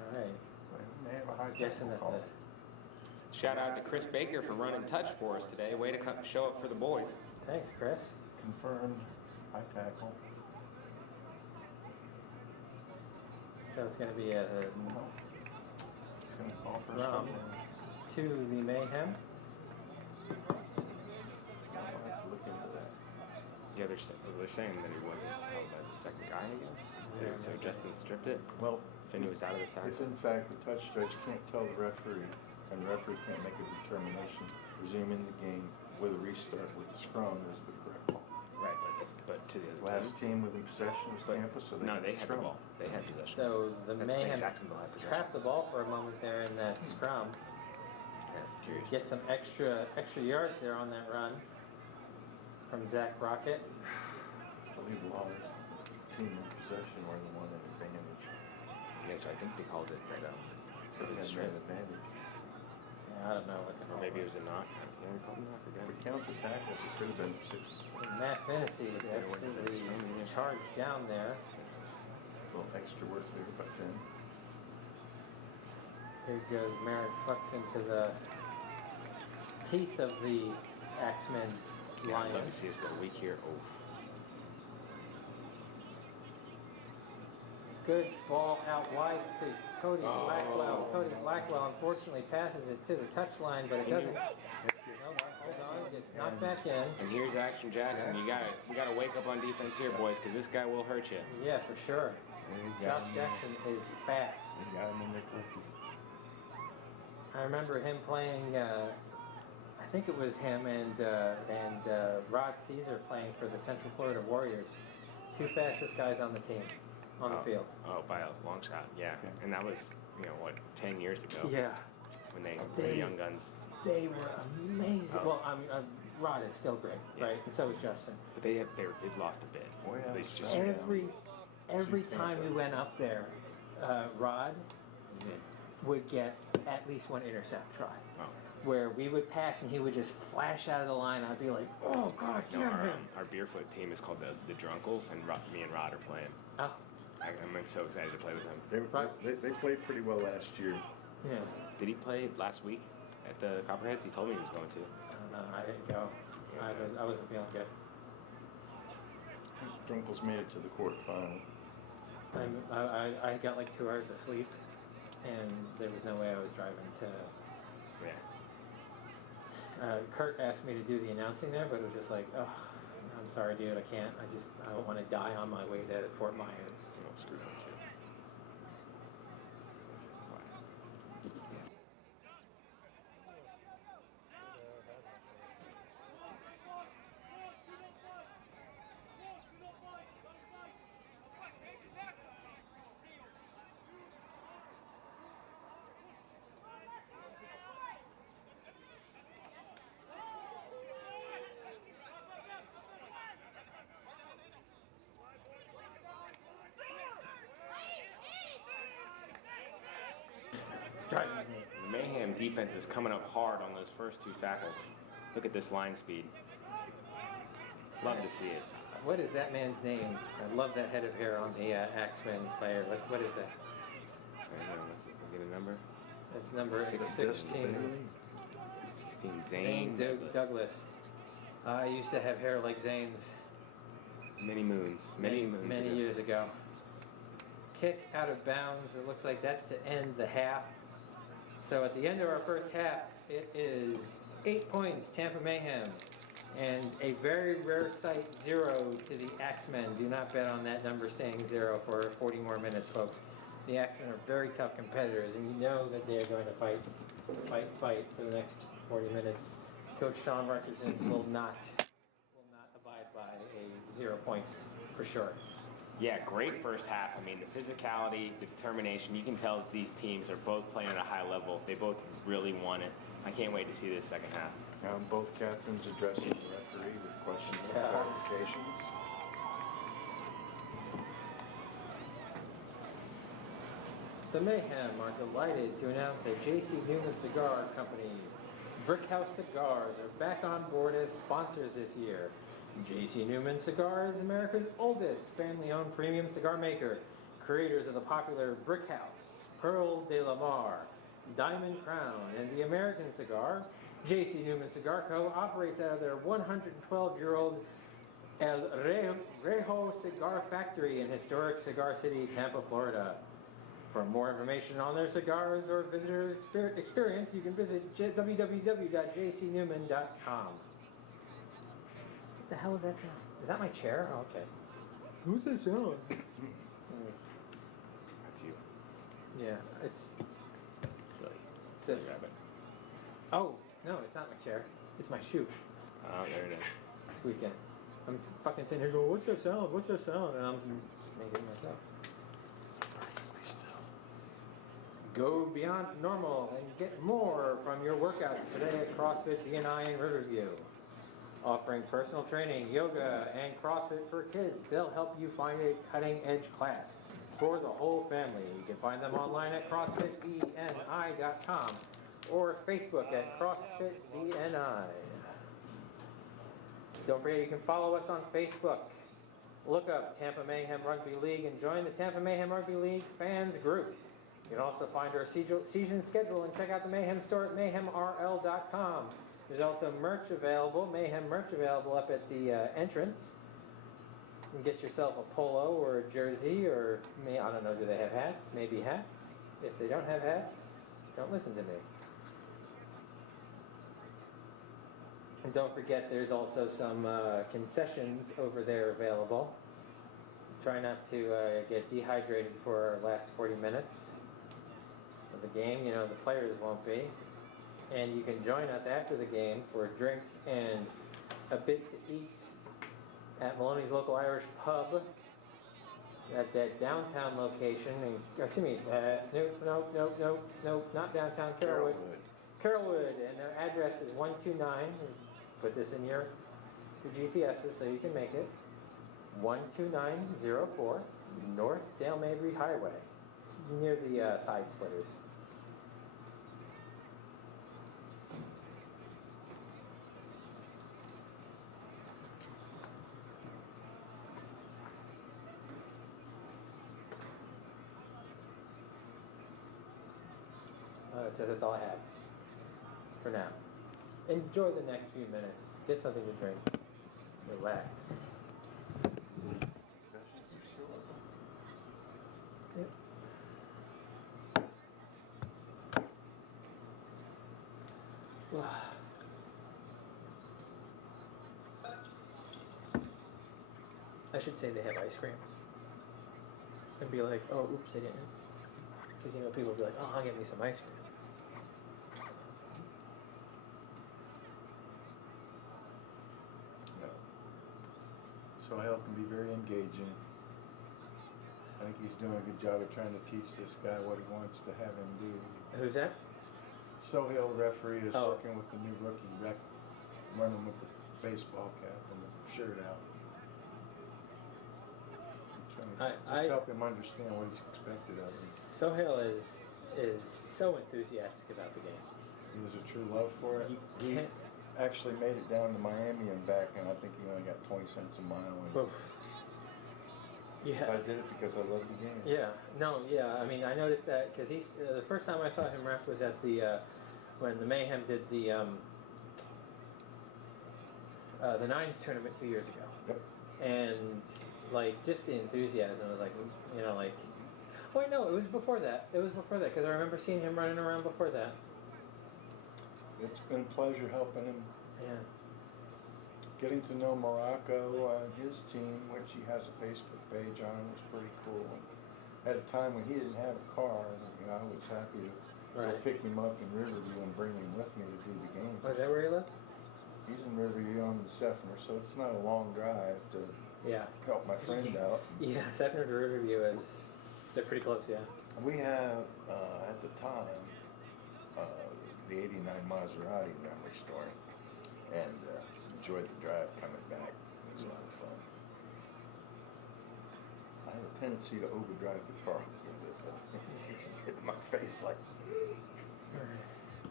All right. We may have a high Guessing that tackle call. Shout out to Chris Baker for running touch for us today. Way to show up for the boys. Thanks, Chris. Confirmed high tackle. So it's going to be a No. He's gonna call for a Scrum. scrum. to the Mayhem. I'll have to look into that. Yeah, they're saying that he wasn't held by the second guy, I guess. Yeah, So maybe. Justin stripped it. Well, Finney was out of the if tackle. in fact the touch judge can't tell the referee, and the referee can't make a determination, resuming the game with a restart with the scrum is the correct call. Right, but to the other Last team within possession was Tampa, so No, they got had the scrum. ball. They had possession. So the That's Mayhem Jacksonville had possession. trapped the ball for a moment there in that scrum. That's curious. Get some extra yards there on that run from Zach Brockett. I believe the law is the team in possession or the one in advantage. Yeah, so I think they called it that. So It was a it's strip. an advantage. Yeah, I don't know what the Or call maybe it was. was a knock. Yeah, they called it a knock If again. we count the tackles, it could have been 6. Matt Fennessy But they went to the absolutely swing, yeah. charged down there. A little extra work there by Finn. Here goes Merritt Trucks into the teeth of the Axemen Yeah, I'd love Lion. to see us go weak here. Oh, Good ball out wide to Cody Oh. Blackwell. Cody Blackwell unfortunately passes it to the touchline, but it doesn't. Nope, hold on, it gets knocked back in. and here's Action Jackson. We gotta wake up on defense here, boys, because this guy will hurt you. Yeah, for sure. And he Josh got him in- Jackson is fast. He got him in their clutches. I remember him playing. I think it was him and Rod Caesar playing for the Central Florida Warriors. Two fastest guys on the team, on the field. Oh, by a long shot, yeah. Okay. And that was, 10 years ago Yeah, when they were They- young guns. they were amazing. Oh. Well, Rod is still great, Yeah. right? And so is Justin. But they've lost a bit. Oh, yeah. It's just Every time we went up there, Rod would get at least one intercept try. Wow. Where we would pass and he would just flash out of the line. I'd be like, oh God, No, damn him. our Beerfoot team is called the Drunkles, and me and Rod are playing. Oh, I'm so excited to play with him. They played pretty well last year. yeah. Did he play last week at the Copperheads? He told me he was going to. I don't know. I didn't go. I wasn't feeling good. Drunkles made it to the quarterfinal. I got like 2 hours of sleep, and there was no way I was driving to. Yeah. Kurt asked me to do the announcing there, but it was just like, oh, I'm sorry, dude, I can't. I don't want to die on my way to Fort Myers. Screw him too. Driving me nuts. The Mayhem defense is coming up hard on those first 2 tackles. Look at this line speed. Love to see it. What is that man's name? I love that head of hair on the Axemen player. What is that? I don't know. What's it? Get a number? That's number 16. 16. 16. Zane. Douglas. I used to have hair like Zane's Many moons. Many moons. many ago. years ago. Kick out of bounds. It looks like that's to end the half. So at the end of our first half, it is 8 points, Tampa Mayhem. And a very rare sight, 0 to the Axemen. Do not bet on that number staying 0 for 40 more minutes, folks. The Axemen are very tough competitors, and you know that they are going to fight for the next 40 minutes. Coach Sean Markinson will not abide by a 0 points for sure. Yeah, great first half. I mean, the physicality, the determination, you can tell that these teams are both playing at a high level. They both really want it. I can't wait to see this second half. Both captains addressing the referee with questions and Yeah. clarifications. The Mayhem are delighted to announce that J.C. Newman Cigar Company Brickhouse Cigars are back on board as sponsors this year. J.C. Newman Cigar is America's oldest family-owned premium cigar maker. Creators of the popular Brickhouse, Pearl de la Mar, Diamond Crown, and the American Cigar, J.C. Newman Cigar Co. operates out of their 112-year-old El Rejo Cigar Factory in historic Cigar City, Tampa, Florida. For more information on their cigars or visitor experience, you can visit www.jcnewman.com. What the hell is that sound? Is that my chair? Oh, okay. Who's that sound? That's you. Yeah, it's Silly. this. Grab it. Oh, no, it's not my chair. It's my shoe. Oh, there it is. Squeaking. I'm fucking sitting here going, what's that sound? What's that sound? And I'm just making it myself. Go beyond normal and get more from your workouts today at CrossFit BNI in Riverview. Offering personal training, yoga, and CrossFit for kids. They'll help you find a cutting-edge class for the whole family. You can find them online at CrossFitBNI.com or Facebook at CrossFitBNI. Don't forget you can follow us on Facebook. Look up Tampa Mayhem Rugby League and join the Tampa Mayhem Rugby League fans group. You can also find our season schedule and check out the Mayhem store at mayhemrl.com. There's also merch available, Mayhem merch available up at the entrance. You can get yourself a polo or a jersey, or I don't know, do they have hats? Maybe hats? If they don't have hats, don't listen to me. And don't forget there's also some concessions over there available. Try not to get dehydrated for our last 40 minutes of the game. You know, the players won't be. And you can join us after the game for drinks and a bit to eat at Maloney's Local Irish Pub at that downtown location. And excuse me, no, not downtown, Carrollwood. Carrollwood, and their address is 129. Put this in your GPSs so you can make it. 12904 North Dale Mabry Highway. It's near the side splitters. That's all I have for now. Enjoy the next few minutes. Get something to drink. Relax. Concessions are still open. Yep. I should say they have ice cream. And be like, oh, oops, I didn't. Because, you know, people will be like, oh, I'll get me some ice cream. No. Sohail can be very engaging. I think he's doing a good job of trying to teach this guy what he wants to have him do. Who's that? Sohail, referee, is Oh. working with the new rookie, running with the baseball cap and the shirt out. Trying to just help him understand what he's expected of him. Sohail is so enthusiastic about the game. He has a true love for it. You can't. actually made it down to Miami and back, and I think he only got 20 cents a mile. And Oof. Yeah. I did it because I love the game. Yeah. No. Yeah. I mean, I noticed that because he's the first time I saw him ref was at the when the Mayhem did the Nines tournament 2 years ago. Yep. And like just the enthusiasm was like, you know, like. Oh wait, no, it was before that. It was before that because I remember seeing him running around before that. It's been a pleasure helping him. Yeah. Getting to know Morocco and his team, which he has a Facebook page on, was pretty cool. At a time when he didn't have a car, and I was happy to go Right. pick him up in Riverview and bring him with me to do the game. Oh, is that where he lives? He's in Riverview, I'm in Seffner, so it's not a long drive to Yeah. help my friend out. Yeah, Seffner to Riverview they're pretty close, yeah. We have, at the time, the 89 Maserati that I'm restoring, and enjoyed the drive coming back. It was a lot of fun. I have a tendency to overdrive the car a little bit, but hit my face like,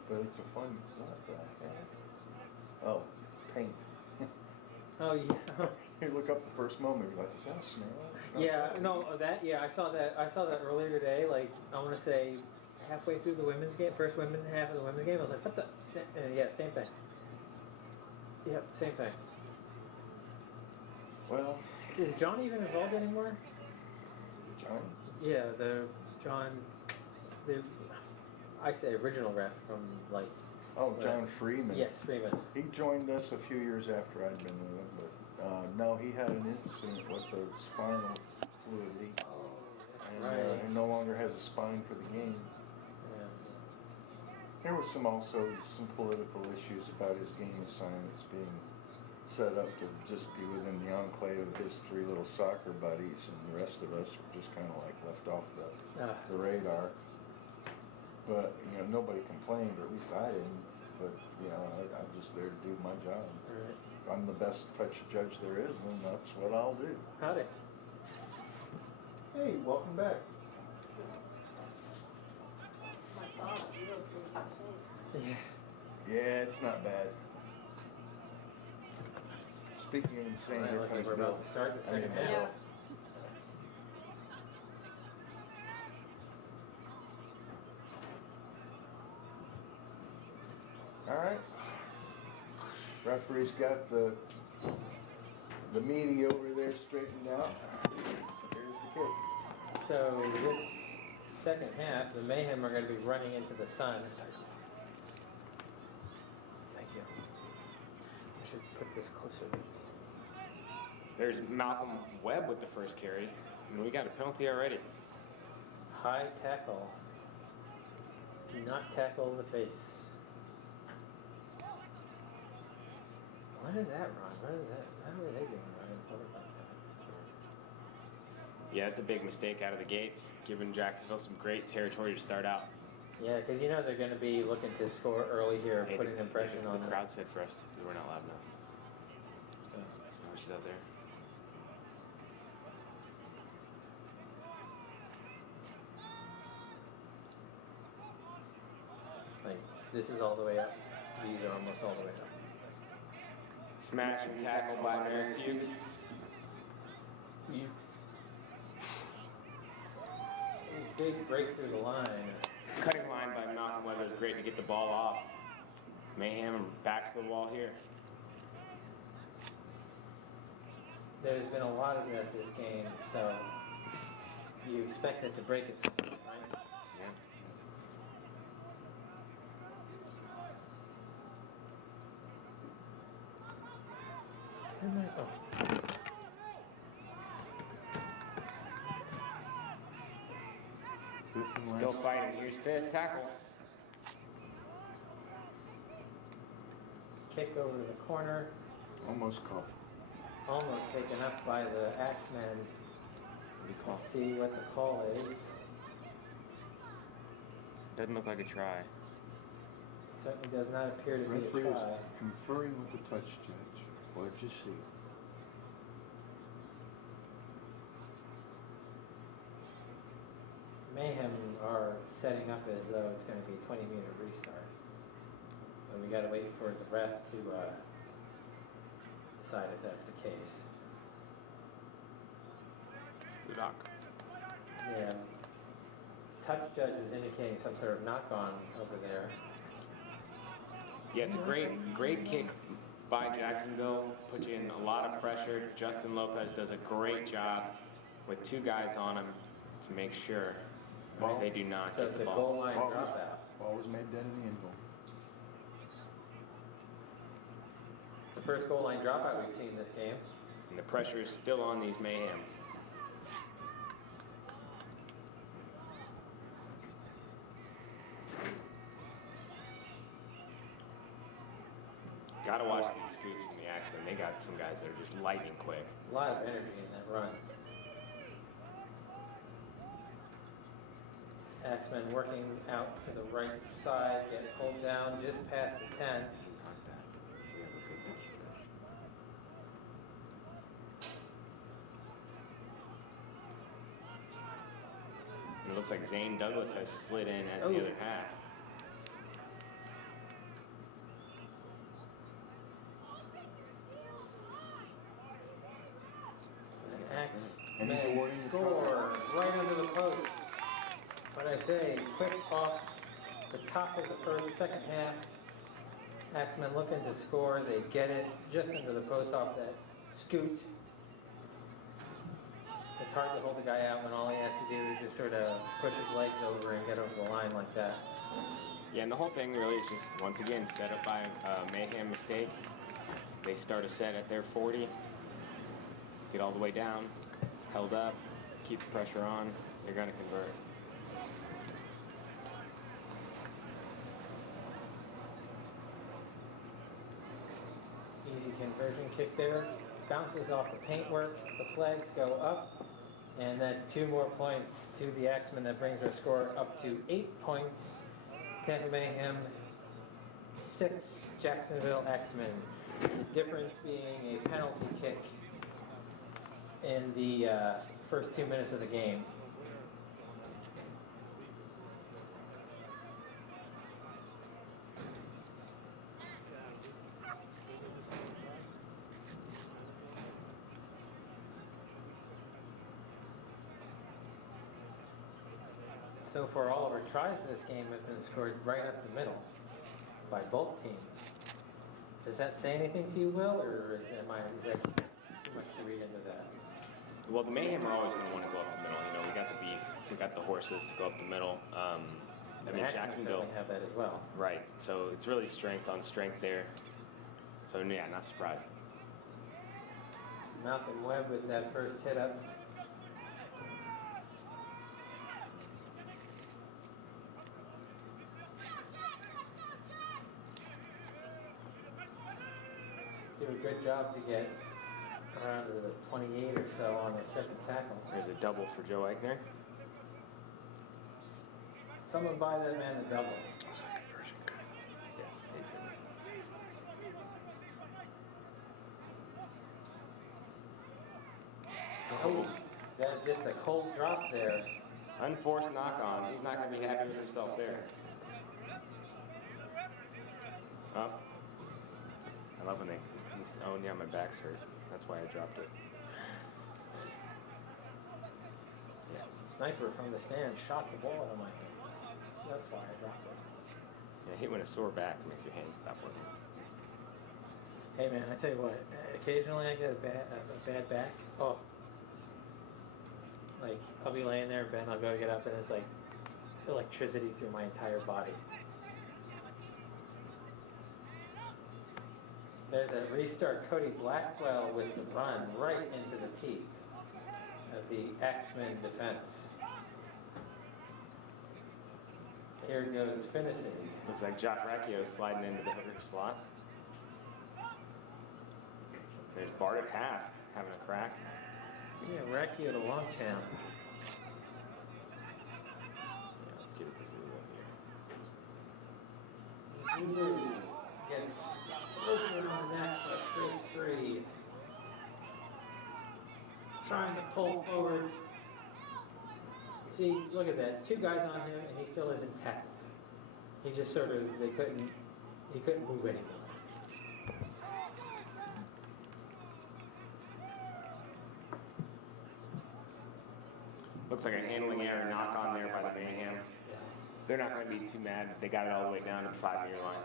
but it's a fun, what the heck? Oh, paint. Oh, yeah. You look up the first moment, you're like, is that a snail? Yeah, no, I saw that earlier today, like, I want to say halfway through the women's game, first women's half of the women's game, I was like, what the, yeah, same thing. Yep, same thing. Well, Is John even involved anymore? John, Yeah, I say original ref from, like, oh, John Freeman. yes, Freeman. He joined us a few years after I'd been with him, but no, he had an incident with a spinal fluid leak. Oh, that's And right. he no longer has a spine for the game. Yeah. There was also some political issues about his game assignments being set up to just be within the enclave of his three little soccer buddies, and the rest of us were just kind of like left off the radar. But, you know, nobody complained, or at least I didn't. But, you know, I'm just there to do my job. Right. I'm the best touch judge there is, and that's what I'll do. Howdy. Hey, welcome back. My father, you know, was insane. Yeah. Yeah, it's not bad. Speaking of insane, Alright, here looks like comes we're Bill. about to start the I mean, second Bill. half. Yeah. All right. Referee's got the meaty over there straightened out. Here's the kick. So this second half, the Mayhem are going to be running into the sun. Thank you. I should put this closer to me. There's Malcolm Webb with the first carry, and we got a penalty already. High tackle. Do not tackle the face. What is that, Ron? What is that? How are they doing running forward like that? That's weird. Yeah, it's a big mistake out of the gates, giving Jacksonville some great territory to start out. Yeah, because you know they're going to be looking to score early here, Hey, put an impression on the crowd said for us that we're not loud enough. Oh. Oh, she's out there. Like, this is all the way up. These are almost all the way up. Smash and tackle by Merrick Fuchs. Ukes. Big break through the line. Cutting line by Malcolm Webb is great to get the ball off. Mayhem backs the wall here. There's been a lot of that this game, so you expect it to break at some point, right? Yeah. Where am I? Oh. Fifth and Still last. fighting. Here's fifth tackle. Kick over to the corner. Almost caught. Almost taken up by the Axeman. What do you call Let's see what the call is. Doesn't look like a try. Certainly does not appear to be a Referee is try. conferring with the touch judge. What'd you see? Mayhem are setting up as though it's going to be a 20-meter restart. And we got to wait for the ref to decide if that's the case. Udoc. Yeah. Touch judge is indicating some sort of knock-on over there. Yeah, it's a great kick by Jacksonville. Put you in a lot of pressure. Justin Lopez does a great job with two guys on him to make sure they do not So get it's the a ball. goal line dropout. Ball was made dead in the end goal. It's the first goal line dropout we've seen this game. And the pressure is still on these Mayhem. Gotta watch these scoots from the Axemen. They got some guys that are just lightning quick. A lot of energy in that run. Axemen working out to the right side, get pulled down just past the 10. Knock that if you ever picked up. And it looks like Zane Douglas has slid in as the other half. And he's Axemen awarding the score right under the post. When I say quick off the top of the second half, Axemen looking to score. They get it just under the post off that scoot. It's hard to hold the guy out when all he has to do is just sort of push his legs over and get over the line like that. Yeah, and the whole thing really is just, once again, set up by a Mayhem mistake. They start a set at their 40, get all the way down, held up, keep the pressure on, they're going to convert. Easy conversion kick there. Bounces off the paintwork. The flags go up. And that's 2 more points to the Axemen. That brings our score up to 8 points. Tampa Mayhem 6, Jacksonville Axemen. The difference being a penalty kick in the first 2 minutes of the game. So far, all of our tries in this game have been scored right up the middle by both teams. Does that say anything to you, Will, or is that too much to read into that? Well, the Mayhem are always going to want to go up the middle. You know, we got the beef, we got the horses to go up the middle. I mean, Jacksonville certainly have that as well. Right. So it's really strength on strength there. So yeah, not surprised. Malcolm Webb with that first hit up. Do a good job to get around to the 28 or so on their second tackle. There's a double for Joe Eichner. Someone buy that man a double. Yes, 8-6. Oh, that's just a cold drop there. Unforced knock on. He's not going to be happy with himself there. Up. I love when oh yeah, my back's hurt. That's why I dropped it. Yeah. Sniper from the stand shot the ball out of my hands. That's why I dropped it. Yeah, I hate when a sore back makes your hands stop working. Hey man, I tell you what, occasionally I get a bad back. Oh. Like, I'll be laying there in bed and I'll go to get up and it's like electricity through my entire body. There's that restart. Cody Blackwell with the run right into the teeth of the Axemen defense. Here goes finishing. Looks like Josh Racchio sliding into the hooker slot. There's Bart at half, having a crack. Yeah, Racchio to Longchamp. Yeah, let's get it to Zulu here. Zulu gets open on the neck, but breaks free. Trying to pull forward. See, look at that. 2 guys on him, and he still isn't tackled. He just sort of, they couldn't He couldn't move anymore. Looks like a handling error knock on there by the Mayhem. Yeah. They're not going to be too mad if they got it all the way down to the 5-meter line.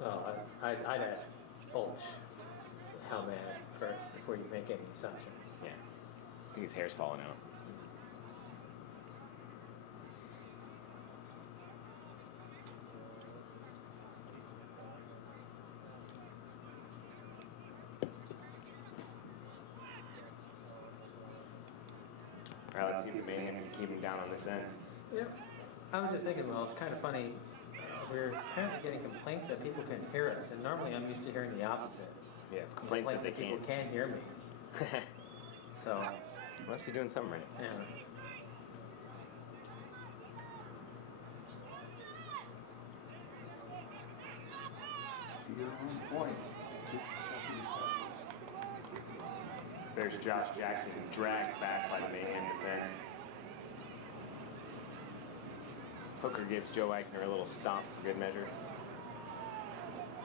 Well, I'd ask Ulch how mad first before you make any assumptions. Yeah. I think his hair's falling out. All right, let's see if the Mayhem can keep him down on this end. Yep. I was just thinking, well, it's kind of funny. We're apparently getting complaints that people can hear us, and normally I'm used to hearing the opposite. Yeah, complaints that they people can't. can't hear me. So, Must be doing something right. yeah. You're on point. 2 consecutive tackles. There's Josh Jackson dragged back by the Mayhem defense. Hooker gives Joe Eichner a little stomp for good measure.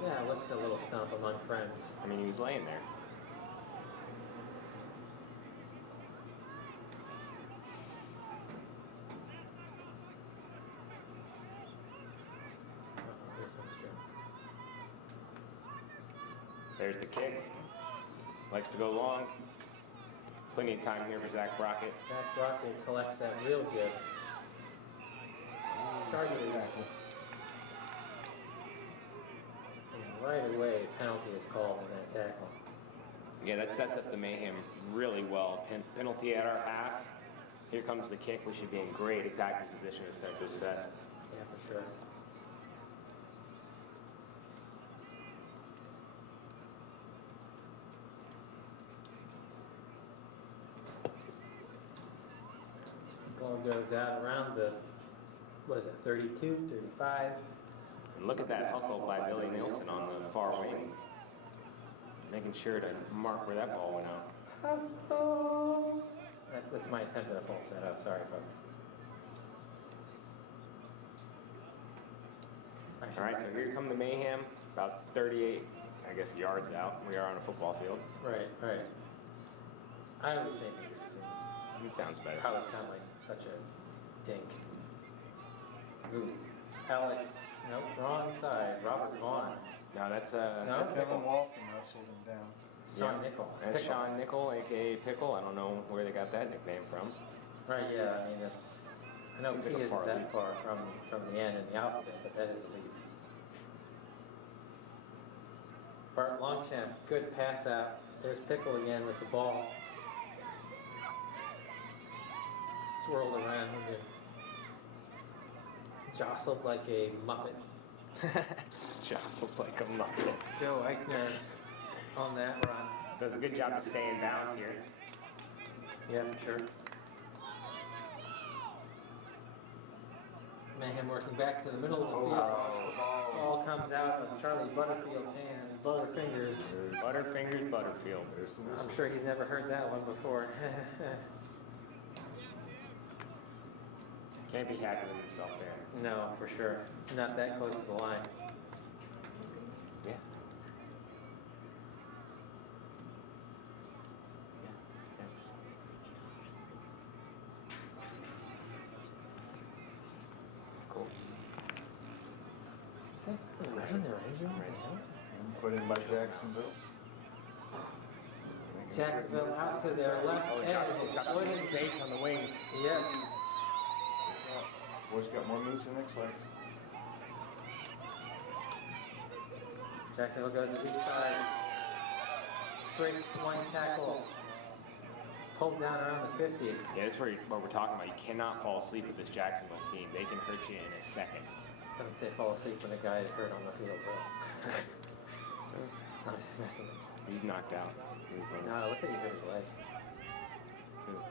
Yeah, what's the little stomp among friends? I mean, he was laying there. Oh, here comes Joe. There's the kick. Likes to go long. Plenty of time here for Zach Brockett. Zach Brockett collects that real good. Charges. And right away, penalty is called in that tackle. Yeah, that sets up the Mayhem really well. Penalty at our half. Here comes the kick. We should be in great attacking position to start this set. Yeah, for sure. Ball goes out around the, what is it, 32, 35. And look at that hustle by Billy Nielsen on the far wing. Making sure to mark where that ball went out. Hustle! That's my attempt at a full setup. Sorry, folks. All right, so here come the Mayhem. About 38, I guess, yards out. We are on a football field. Right, right. I would say meters. It sounds better. Probably sound like such a dink. Ooh. Alex, nope, wrong side. Robert Vaughn. No, that's No? Kevin Walton wrestled him down. Sean Nickel. That's Pickle. Sean Nickel, aka Pickle. I don't know where they got that nickname from. Right, yeah, I mean, that's. I know Seems P like a isn't far that leap. far from the end in the alphabet, but that is a lead. Bart Longchamp, good pass out. There's Pickle again with the ball. Swirled around and jostled like a muppet. Jostled like a muppet. Joe Eichner on that run. Does a good job to stay in balance here. Yeah, for sure. Mayhem working back to the middle of the field. Ball comes out of Charlie Butterfield's hand. Butterfingers. Butterfingers Butterfield. I'm sure he's never heard that one before. Can't be happy with himself there. No, for sure. Not that close to the line. Yeah. Cool. Is that revving their engine? And put in by Jacksonville. Jacksonville out to their left edge. Exploiting base on the wing. Yep. Boys got more moves than X-Legs. Jacksonville goes to the weak side. Breaks one tackle. Pulled down around the 50. Yeah, that's what we're talking about. You cannot fall asleep with this Jacksonville team. They can hurt you in a second. Don't say fall asleep when a guy is hurt on the field, bro. I'm just messing with you. He's knocked out. No, it looks like he hurt his leg.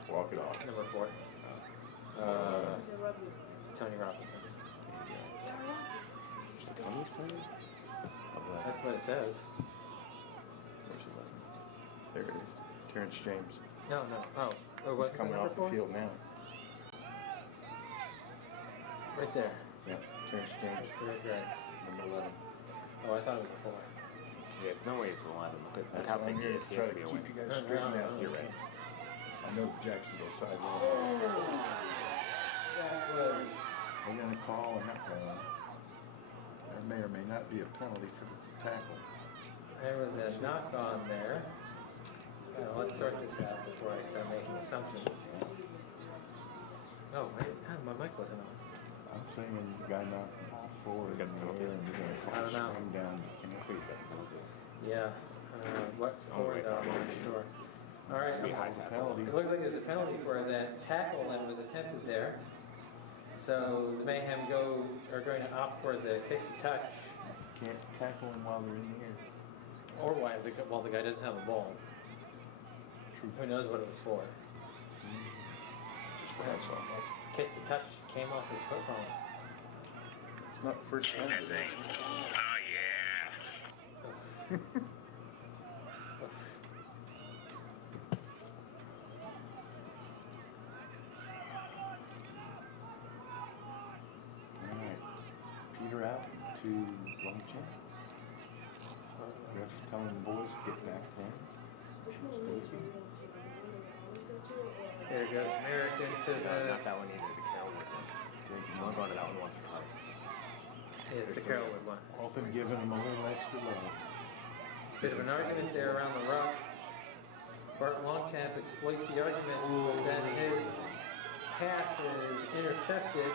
Walk it off. Number 4. Who's your rugby? Tony Robinson. Tony's playing? That's what it says. There's 11. There it is. Terrence James. No. Oh, or was He's it coming number off 4? the field now. Right there. Yep. Terrence James, Right. number 11. Oh, I thought it was a 4. Yeah, it's no way it's 11. Look That's how what big I'm he here is. to He try has to to be keep away. you guys straightened out. You're right. I know the Jacksonville side will. That was. We're going to call, and there may or may not be a penalty for the tackle. There was a knock on there. Let's sort this out before I start making assumptions. Oh, wait, time my mic wasn't on. I'm saying the guy knocked the ball forward He's got in the the penalty. air, and you're going to I call don't know. swing down. Looks like he's got the penalty. Yeah. What Oh, for wait, though? it's I'm on. not sure. All right. Be a high tackle. Penalty. It looks like there's a penalty for that tackle that was attempted there. So the Mayhem are going to opt for the kick to touch, Can't tackle them while they're in the air. or while the guy doesn't have the ball. True. Who knows what it was for? Just what I saw. That kick to touch came off his foot wrong. It's not the first time. Oh, yeah. All right. Peter out to long jump. Ref telling the boys to get back to him. There goes America to Not the. that one either, the Carolwood one. Taking I've only gone to that one once or twice. Yeah, it's the Carolwood one. often giving him a little extra love. Bit of an argument there around the ruck. Bart Longchamp exploits the argument, but then his pass is intercepted.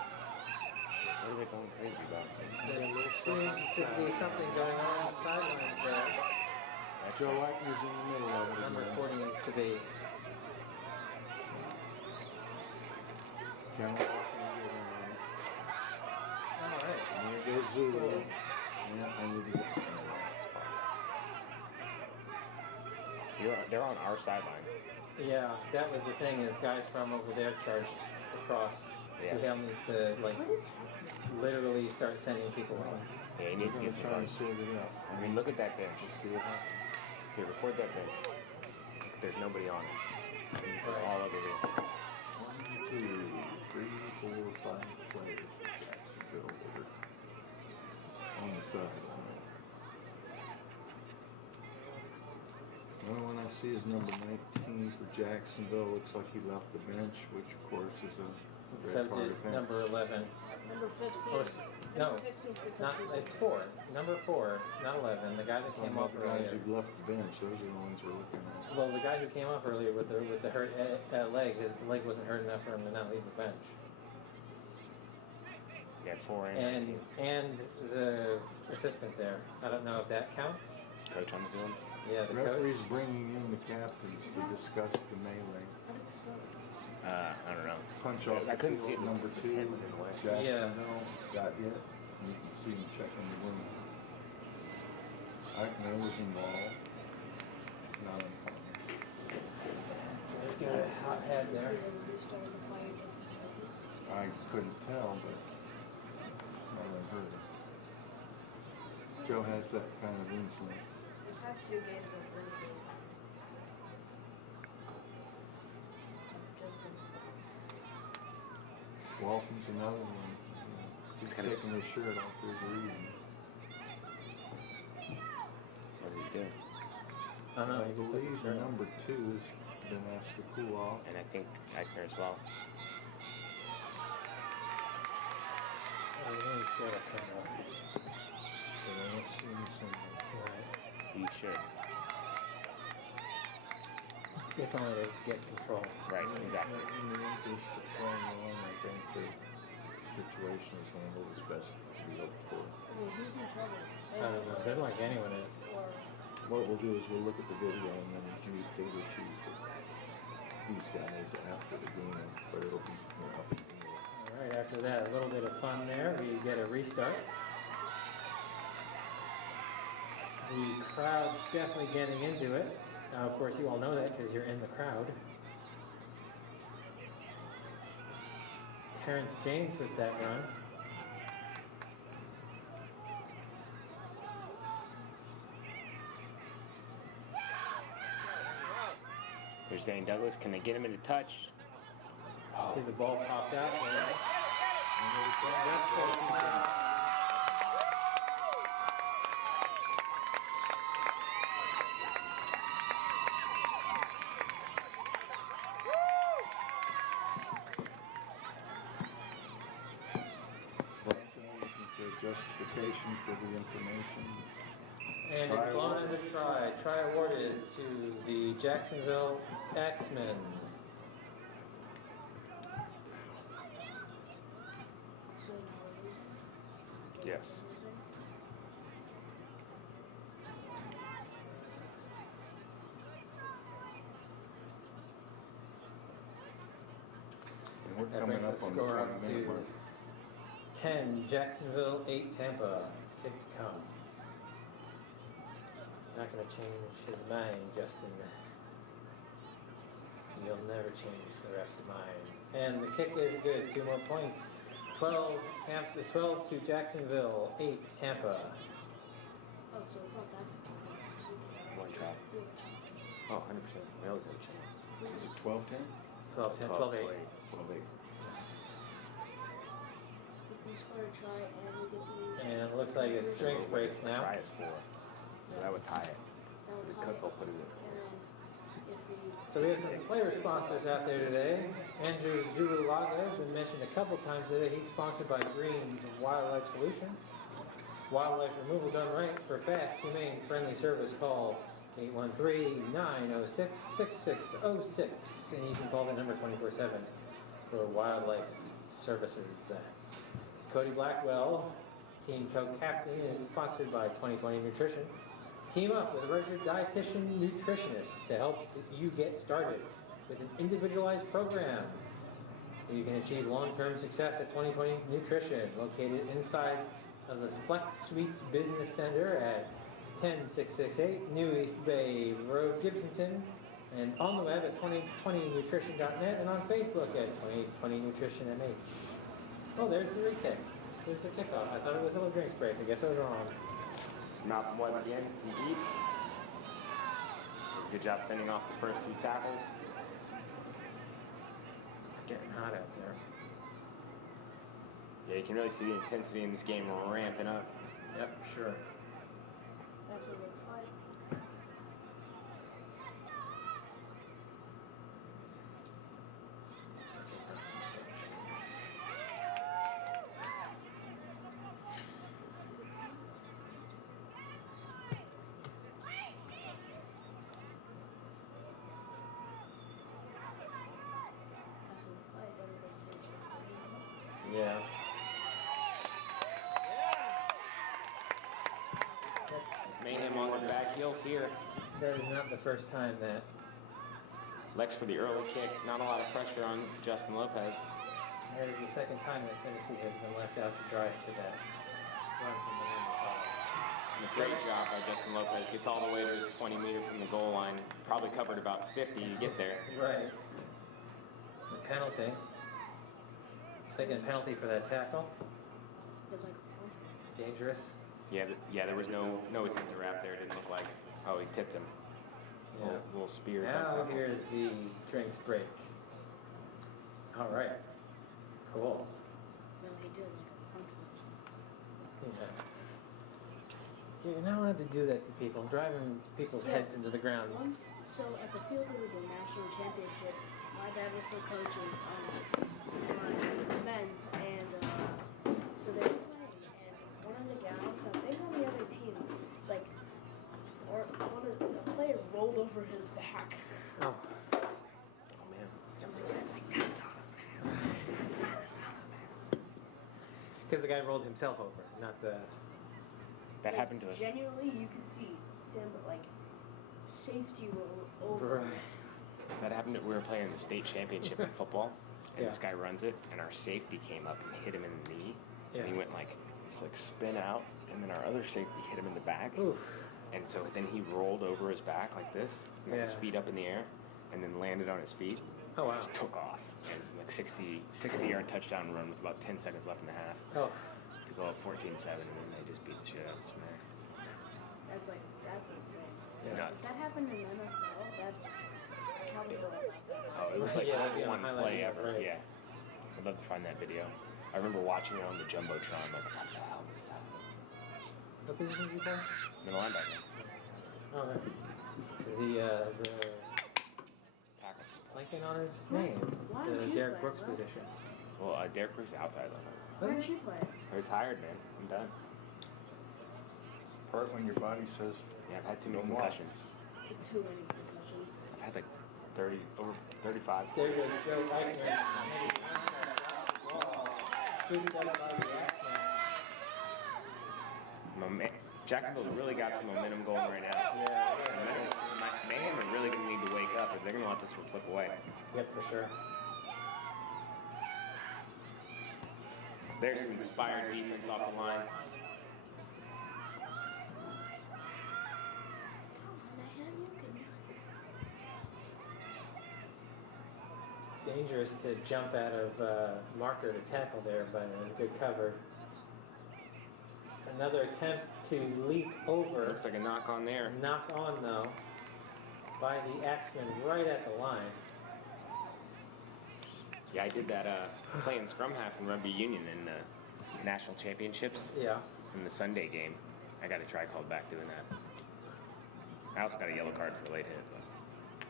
What are they going crazy about? There seems to be something going on the sidelines there. That's Joe Eichner's in the middle of it. Number again. 40 needs to be. Cameron Hoffman getting on it. All right. And there goes Zulu. Yeah, I need to get They're on our sideline. Yeah, that was the thing. Is guys from over there charged across. Yeah. Suhail needs to literally start sending people off. Yeah, he We're needs to going get to some try fun. and sort it out. I mean, look at that bench. Let's see what happens. Here, record that bench. There's nobody on it. It's Right. all over here. 1, 2, 3, 4, 5 players for Jacksonville that are on the side. The only one I see is number 19 for Jacksonville. Looks like he left the bench, which of course is a So red card did offense. number 11. Number 15. Or no, Number 15 took the not physical. it's 4. Number 4, not 11. The guy that Talking came about off the guys earlier. who left the bench, those are the ones we're looking at. Well, the guy who came off earlier with the hurt leg, his leg wasn't hurt enough for him to not leave the bench. You got 4 And the assistant there. I don't know if that counts. coach on the field. Yeah, the Referee's coach. bringing in the captains to discuss the melee. How did it start? I don't know. Punch off I the couldn't field, see it. number The 2, tent was in the way. Jacksonville got hit. You can see him checking the wound. Eichner was involved. Not uncommon. He's got a hot head You see there. them restarted the fire department. I couldn't tell, but it's not unheard of. Joe has that kind of influence. The past few games I've been to have just been fun. Walton's another one. He's got his- taking his shirt off for his reason. What did he do? I don't know. He just took his believe shirt off. number 2 has been asked to cool off. And I think Eichner as well. Oh, he only straight up sent us. But I don't see any symbol. Right. He should. If only to get control. Right, exactly. In the interest of playing along, I think the situation is handled as best we hope for. I mean, who's in trouble? I don't know. It doesn't like anyone is. Or What we'll do is we'll look at the video and then adjudicate issues with these guys after the game, but it'll be up in the air. All right. After that, a little bit of fun there. We get a restart. The crowd's definitely getting into it. Now, of course, you all know that because you're in the crowd. Terrence James with that run. There's Zane Douglas. Can they get him into touch? See the ball popped out there. And the ref says PK. Looking for justification for the information. And it's blown as a try. Try awarded to the Jacksonville Axemen. So now we're losing? Yes. We're losing? And we're That coming brings up the on score the up 20-minute to mark. 10 Jacksonville, 8 Tampa. Kick to come. Not going to change his mind, Justin. You'll never change the ref's mind. And the kick is good. 2 more points. 12 to Jacksonville, 8 Tampa. Oh, so it's not that bad. It's weak. One try. We have a chance. Oh, 100%. We always have a chance. Is it 12-10? 12 10, 12 8. 12-8. If we score a try and we get the And it looks like it's drinks breaks The now. try is 4. So that would tie it. that So would the tie cook it. will put it in. And then if we So we have some player sponsors out there today. Andrew Zululaga, been mentioned a couple times today. He's sponsored by Green's Wildlife Solutions. Wildlife removal done right for fast, humane, friendly service. Call 813-906-6606. And you can call the number 24/7 for wildlife services. Cody Blackwell, Team Co-Captain, is sponsored by 2020 Nutrition. Team up with a registered dietitian nutritionist to help you get started with an individualized program. You can achieve long-term success at 2020 Nutrition, located inside of the Flex Suites Business Center at 10668 New East Bay Road, Gibsonton, and on the web at 2020nutrition.net and on Facebook at 2020 Nutrition MH. Oh, there's the re-kick. There's the kickoff. I thought it was a little drinks break. I guess I was wrong. Malcolm Webb again from deep. Does a good job fending off the first few tackles. It's getting hot out there. Yeah, you can really see the intensity in this game ramping up. Yep, for sure. after the fight. After the fight, everybody says you're Yeah. That's, Mayhem on their back heels here. that is not the first time that Lex for the early kick. Not a lot of pressure on Justin Lopez. that is the second time that Fantasy has been left out to drive to that run from the number 5. And a great job by Justin Lopez. Gets all the way to his 20-meter from the goal line. Probably covered about 50 to get there. Right. The penalty. Second penalty for that tackle. It's like a fourth. Dangerous. Yeah, there was no attempt to wrap there. It didn't look like. Oh, he tipped him. Yeah. Little spear. Now duck tackle. here's the drinks break. All right. Cool. No, he did like a front flip. Yeah. You're not allowed to do that to people. Driving people's Yeah. heads into the ground. Once, so at the field where we did national championship, my dad was still coaching my men's, and so they were playing, and one of the gals, I think on the other team, like, or one of the player rolled over his back. Oh. Oh man. And my dad's like, that's not a penalty. That is not a penalty. Because the guy rolled himself over, not the. That Like, happened to us. Genuinely, you could see him like safety roll over. Right. That happened. We were playing the state championship in football, and Yeah. this guy runs it, and our safety came up and hit him in the knee, Yeah. and he went like this, like spin out, and then our other safety hit him in the back, Oof. and so then he rolled over his back like this, and his Yeah. feet up in the air, and then landed on his feet. Oh, wow. And just took off, and like 60-yard touchdown run with about 10 seconds left in the half Oh. to go up 14-7, and then they just beat the shit out of us from there. That's insane. It's Yeah. nuts. If that happened in NFL, How we know about that? Oh, it was like Yeah, that'd be on one highlight play reel, ever. right. Yeah. I'd love to find that video. I remember watching it on the Jumbotron, like, what the hell was that? What position did you play? Middle linebacker. Oh, right. The Tackle. blanking on his name. Why The don't you Derek play, Brooks bro? position. Well, Derek Brooks is outside level. Why don't you play? I retired, man. I'm done. Part when your body says, Yeah, I've had too many No more. concussions. Too many concussions. I've had like 30, over 35. There goes Joe Eichner. Scooted up by the X-Men. Jacksonville's really got some momentum going right now. Yeah, Mayhem are really going to need to wake up, or they're going to let this one slip away. yep, for sure. There's some inspired defense off the line. It's dangerous to jump out of marker to tackle there, but it was good cover. Another attempt to leap over. Looks like a knock on there. Knock on though by the Axeman right at the line. Yeah, I did that playing scrum half in rugby union in the national championships Yeah. in the Sunday game. I got a try called back doing that. I also got a yellow card for a late hit, but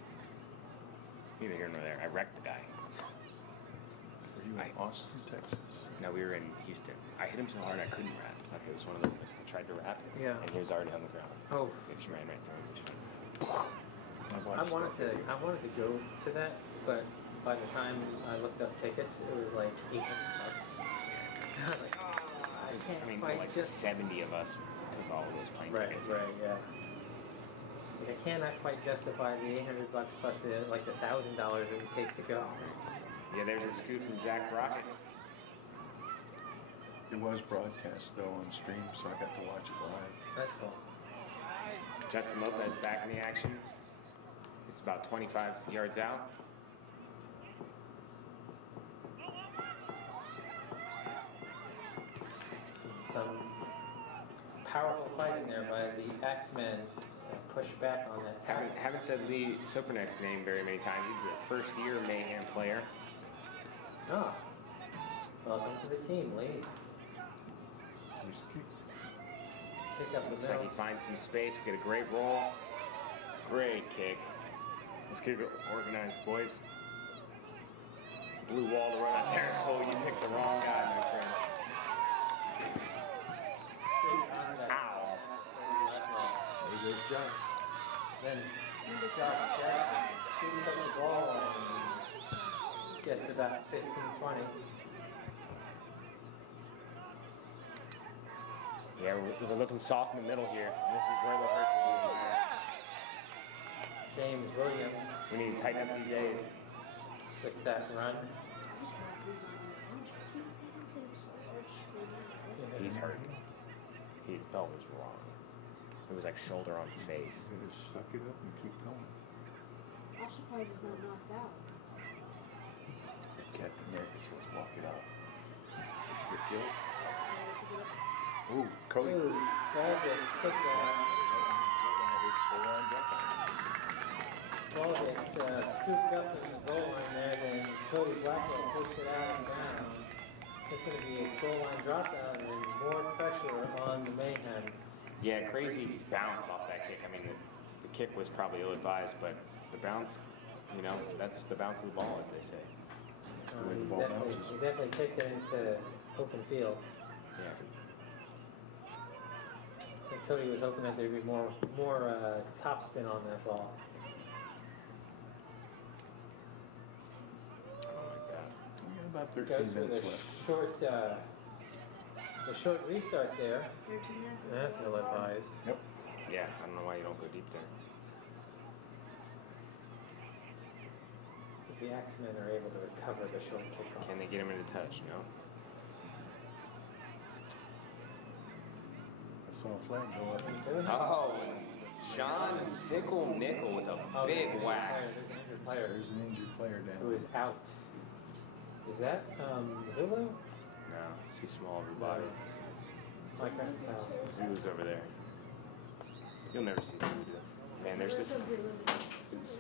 neither here nor there. I wrecked the guy. "Are you in Austin, Texas?" No, we were in Houston. I hit him so hard I couldn't rap. Like it was one of those. I tried to rap, Yeah. and he was already on the ground. Oh, It just ran right through him. It was fun. I wanted to go to that, but by the time I looked up tickets, it was like $800. I was like, I can't I mean, quite like just 70 of us took all of those plane right, tickets. right, yeah. It's like I cannot quite justify the $800 plus the like $1,000 it would take to go. Yeah, there's a scoop from Zach Brockett. It was broadcast though on stream, so I got to watch it live. That's cool. Justin Lopez back in the action. It's about 25 yards out. Some powerful fighting there by the Axemen to push back on that tackle. Haven't said Lee Sopernek's name very many times. He's a first-year Mayhem player. Oh, welcome to the team, Lee. Here's the kick. Kick up the Looks like middle. he finds some space. We get a great roll. Great kick. Let's get it organized, boys. Blue wall to run out there. Oh, you picked the wrong guy, my friend. Good contact. Ow. There goes Josh. Then Josh Jackson scoops up the ball and gets about 15-20. Yeah, we're looking soft in the middle here. And this is where the hurts are. James Williams We need to tighten up these A's. with that run. He's hurt. His belt was wrong. It was like shoulder on face. You gotta suck it up and keep going. I'm surprised he's not knocked out. Captain America says, "Walk it off." Did you get killed? Ooh, Cody. Ooh, ball gets kicked out. Ball gets scooped up in the goal line there, then Cody Blackwell takes it out of bounds. It's going to be a goal line dropout and more pressure on the Mayhem. Yeah, crazy bounce off that kick. I mean, the kick was probably ill-advised, but the bounce, you know, that's the bounce of the ball, as they say. the way the ball bounces. He definitely kicked it into open field. Yeah. I think Cody was hoping that there'd be more topspin on that ball. Oh my God. We got about Goes 13 for minutes left. the short restart there. 13 minutes. That's ill-advised. Yep. Yeah, I don't know why you don't go deep there. The Axemen are able to recover the short kickoff. Can they get him into touch? No. I saw a flag go up. Oh, Sean Pickle Nickel with a Oh, there's an big injured whack. player, there's an injured player There's an injured player who down. is out. Is that Zulu? No, it's too small of a body. I can't tell. Zulu's over there. You'll never see Zulu do that. Man, there's this.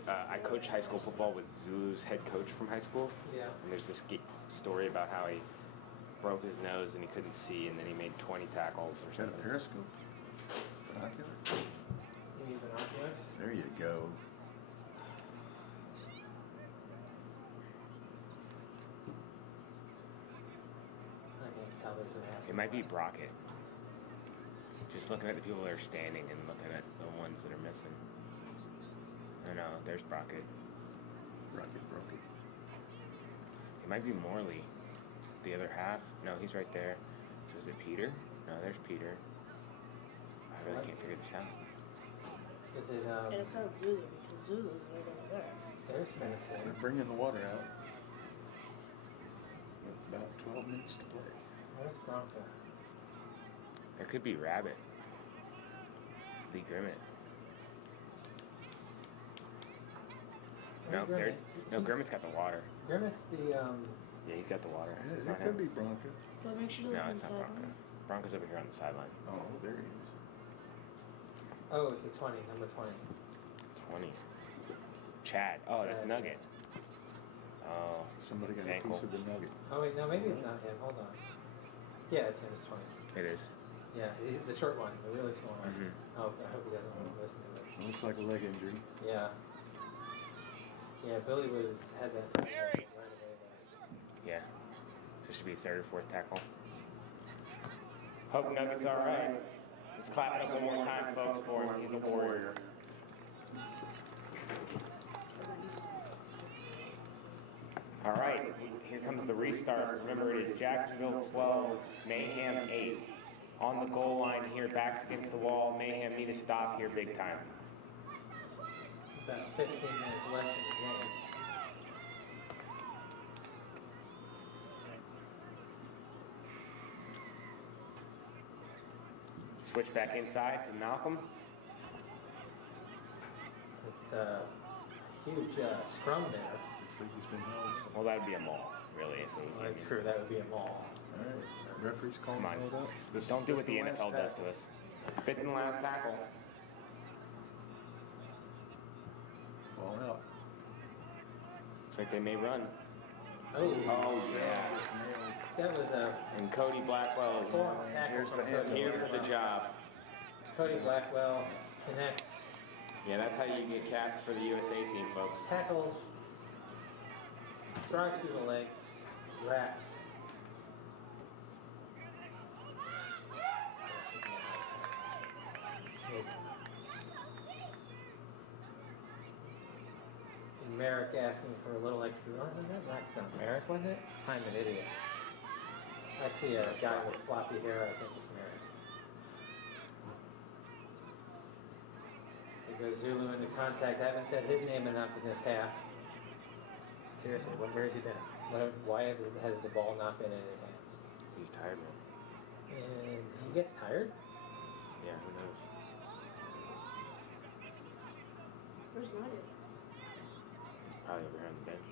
I coached high school football with Zulu's head coach from high school. Yeah. And there's this story about how he broke his nose and he couldn't see, and then he made 20 tackles or Is that a something. periscope? Binocular? You need binoculars? There you go. I can't tell there's an ass. It might be Brockett. Just looking at the people that are standing and looking at the ones that are missing. No, there's Brockett. Rocket broke it. It might be Morley. The other half? No, he's right there. So is it Peter? No, there's Peter. I really can't figure this out. Is it, And it's not Zulu because Zulu is right over there. there's Madison. They're bringing the water out. With about 12 minutes to play. Where's Bronco? There could be Rabbit. Lee Grimmett. No, Grimmett. Grimmett's got the water. Grimmett's the, Yeah, he's got the water. Yeah, It's that not could him. be Bronco. But make sure to No, look it's not inside. Bronco. Bronco's over here on the sideline. Oh, there he is. oh, it's the 20, number 20. 20. Chad. Oh, that's Chad. Nugget. Oh, Somebody got Ankle. a piece of the nugget. Oh, wait, no, maybe it's not him. Hold on. Yeah, it's him. It's 20. it is. Yeah, he's the short one, the really small one. Mhm. Oh, I hope he doesn't want to listen to this. Looks like a leg injury. Yeah. Yeah, Billy had that right away. Yeah. So it should be third or fourth tackle. Hope Nugget's all right. Let's clap it up one more time, folks, for him. He's a warrior. All right, here comes the restart. Remember, it is Jacksonville 12, Mayhem 8. On the goal line here, backs against the wall. Mayhem need to stop here big time. About 15 minutes left in the game. Switch back inside to Malcolm. It's a huge scrum there. Looks like he's been held. Well, that would be a maul, really, if it was Well, that's easy. true. That would be a maul. All right. Referee's calling Come on. hold up. This Don't do is what the last NFL does tackle. to us. Fifth and last tackle. Ball out. Looks like they may run. Oh, Yeah. It's nailed. that was a And Cody Blackwell is form tackle Here's from the hand. Cody here for the Blackwell. job. Cody Blackwell connects, Yeah, that's how you get capped for the USA team, folks. tackles, drives through the legs, wraps. And Merrick asking for a little extra. Oh, was that? That's not Merrick, was it? I'm an idiot. I see a guy with floppy hair. I think it's Merrick. Here goes Zulu into contact. Haven't said his name enough in this half. Seriously, where has he been? Why has the ball not been in his hands? He's tired, man. And he gets tired. Yeah, who knows? Where's Nugget? He's probably over here on the bench.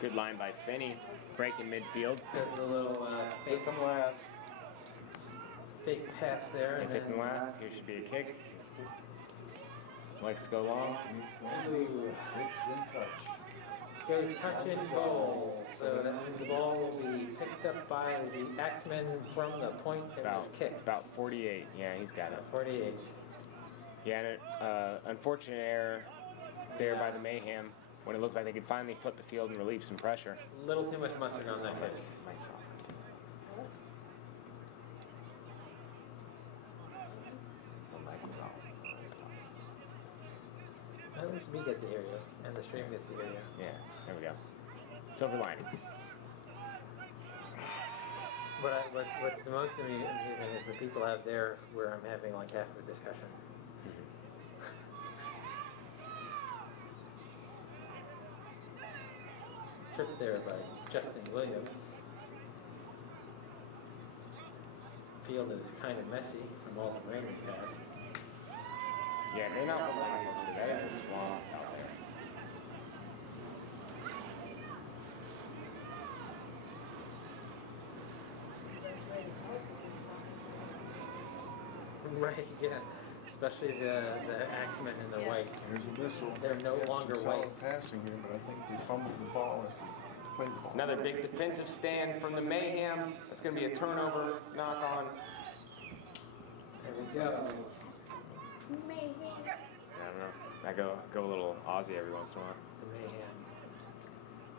Good line by Finney. Breaking midfield. Does the little fake Fifth and last. pass there, and Fifth and then last. Here should be a kick. Likes to go long. ooh, It's in touch. goes touch and goal. So that means the ball will be picked up by the Axeman from the point it was kicked. About 48. Yeah, he's got it. 48. Yeah, and unfortunate error there by the Mayhem when it looks like they could finally flip the field and relieve some pressure. A little too much mustard on that kick. Mike's off. Well, Mike was off. He's talking. At least we get to hear you, and the stream gets to hear you. Yeah, there we go. Silver lining. What's the most amusing is the people out there where I'm having like half of a discussion. Tripped there by Justin Williams. Field is kind of messy from all the rain we've had. Yeah, they're not looking for that is a swamp out there. That's very tough with this one. Right, yeah. Especially the Axemen and the Whites. Here's a missile. They're no They had some longer solid whites. passing here, but I think they fumbled the ball at the play call. Another big defensive stand from the Mayhem. That's going to be a turnover, knock on. There we go. Mayhem. I don't know. I go a little Aussie every once in a while. The Mayhem.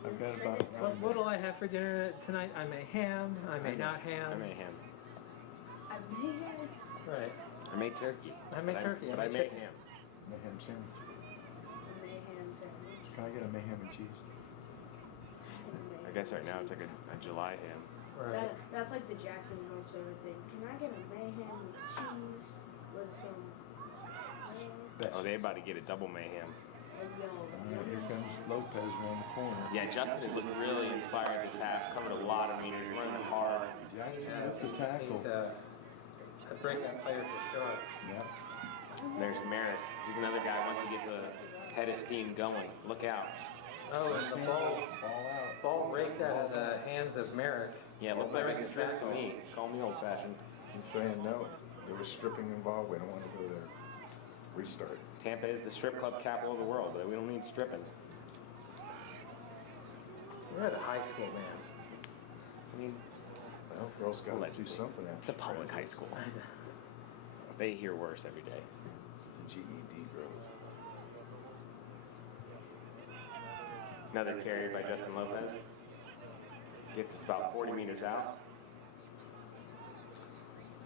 I've got about What'll I have for dinner tonight? I may ham. I may not ham. I made ham. Right. I made turkey. I made turkey. But I I made made chicken. ham. mayhem sandwich. Mayhem sandwich. Can I get a mayhem and cheese? I guess right now it's like a July ham. Right. That's like the Jacksonville's favorite thing. Can I get a mayhem with cheese with some Oh, they about to get a double mayhem. All right, here comes Lopez around the corner. Yeah, Justin is looking really inspired this half. Covered a lot of meters, running hard. Jackson Yeah, with the tackle. he's a breakout player for sure. Yeah. There's Merrick. He's another guy. Once he gets a head of steam going, look out. Oh, and the Ball ball out. raked out of the hands of Merrick. Yeah, it looked like a strip to me. Call me old-fashioned. He's saying no. There was stripping involved. We don't want to go there. Restart. Tampa is the strip club capital of the world, but we don't need stripping. We're at a high school, man. I mean, Well, girls got to do allegedly. something It's after a public high school. They hear worse every day. It's the GED girls. Another carry by Justin Lopez. Gets us about 40 meters out.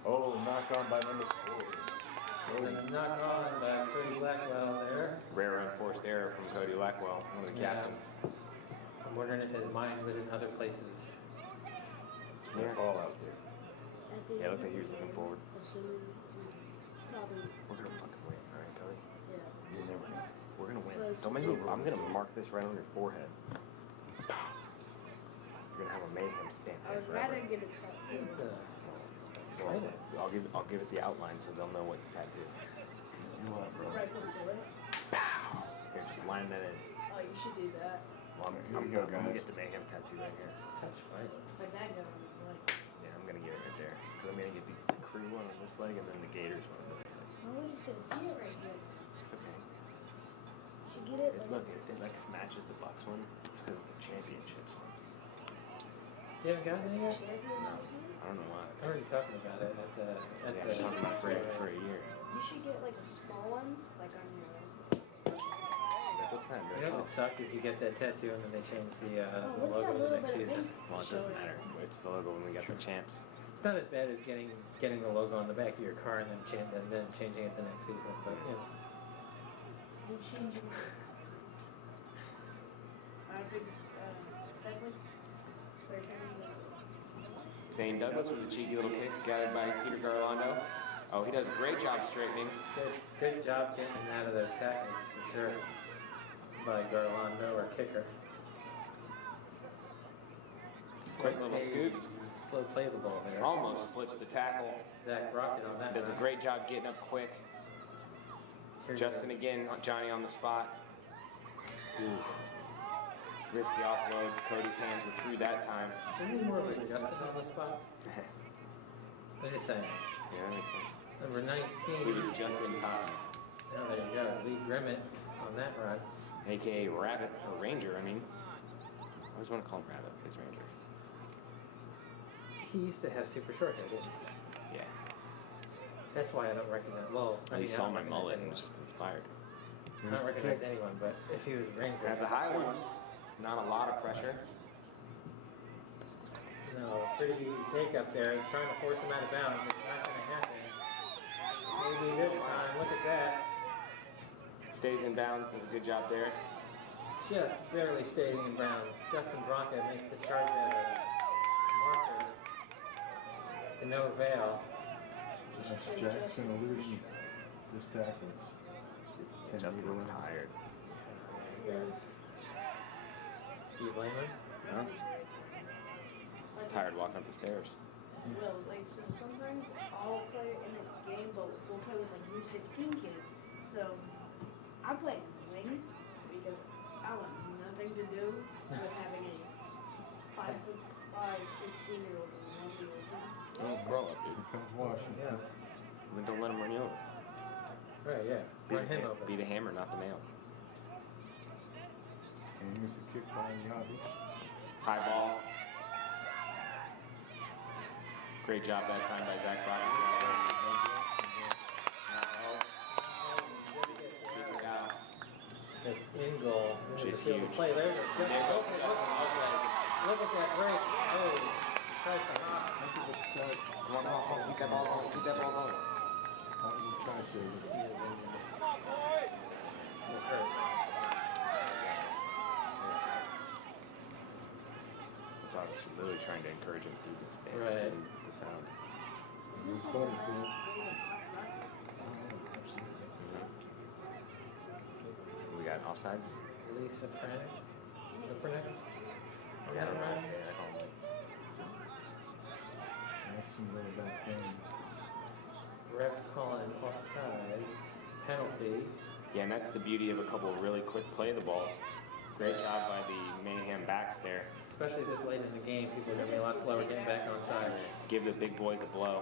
Oh, knock on by number 4. There's a knock on by Cody Blackwell there. Rare unforced error from Cody Blackwell, one of the Yeah. captains. I'm wondering if his mind was in other places. Yeah. Ball out there. Yeah, looked like he was looking forward. Assuming probably, We're gonna fucking win, all right, Cody? yeah. You never know. We're gonna win. But Don't make me. I'm gonna mark this right on your forehead. You're gonna have a mayhem stamp I there would forever. rather get a tattoo. Well, Finance. I'll give it the outline so they'll know what to tattoo. You want, bro. Right before it. Here, just line that in. Oh, you should do that. Well, Here I'm you go, gonna guys. get the mayhem tattoo right here. Such violence. Like that guy on the flight. Yeah, I'm gonna get it right there. Cause I'm gonna get the crew one on this leg and then the Gators one on this leg. No, we're just gonna see it right here. It's okay. You should get it. Look, it like matches the Bucks one. It's because of the championships one. You haven't gotten it yet? I don't know why. I'm already talking about it at Yeah, the I've been talking about it for a year. You should get like a small one, like on your wrist. That's not You very know what would suck is you get that tattoo and then they change the What's that logo the little next bit of season. ink? Well, it doesn't matter. It's the logo when we got the champs. It's not as bad as getting the logo on the back of your car and then changing it the next season, but you know. We'll change it. I could, that's like spray painting. Zane Douglas with a cheeky little kick gathered by Peter Garlando. Oh, he does a great job straightening. Good job getting him out of those tackles for sure by Garlando or kicker. Quick little scoop. Slow play the ball there. Almost slips the tackle. Zach Brockett on that. Does a run. great job getting up quick. Here Justin goes. again, Johnny on the spot. Oof. Risky offload. Cody's hands were true that time. Isn't he more of a Justin on the spot? I was just saying. Yeah, that makes sense. Number 19. He was just in time. Oh, there you go. Lee Grimmett on that run. AKA Rabbit, or Ranger, I mean. I always want to call him Rabbit, but he's Ranger. He used to have super short hair, didn't he? Yeah. That's why I don't recognize. Well, I He mean, I saw don't my recognize mullet and anyone. was just inspired. I don't recognize anyone, but if he was a Ranger. Has a high one. Not a lot of pressure. No, pretty easy take up there. Trying to force him out of bounds. It's not going to happen. Maybe this time. Look at that. Stays in bounds, does a good job there. Just barely staying in bounds. Justin Bronca makes the charge at a marker to no avail. Josh Jackson eluding this tackle. Gets 10 Justin meter looks run. tired. There he goes. Do you blame him? Huh? Tired walking up the stairs. Well, like, so sometimes I'll play in a game, but we'll play with like U16 kids. So I play wing because I want nothing to do with having a 5'5", 16-year-old and 1-year-old. Oh, grow up, dude. Here comes Washington. Yeah. Then don't let him run you over. Right, yeah. Run him open. Be the hammer, not the nail. And here's the kick by Yazi. High ball. Great job that time by Zach Broderick. Gets it out. The in goal. Which is Field of huge. Play. There it is. Just There it goes. look at that break. Oh, he tries to hop. Come on, keep that ball going. Keep that ball going. That was a try save. He is injured. He's hurt. So I was literally trying to encourage him through the stand, Right. through the sound. This is better for you. We got offsides. Lisa Pranic. Sofranek. Oh, yeah, I don't know how to say it. I call him. Jacksonville back then. Ref calling offsides. Penalty. Yeah, and that's the beauty of a couple of really quick play the balls. Great job by the Mayhem backs there. Especially this late in the game, people are going to be a lot slower getting back on side. Give the big boys a blow.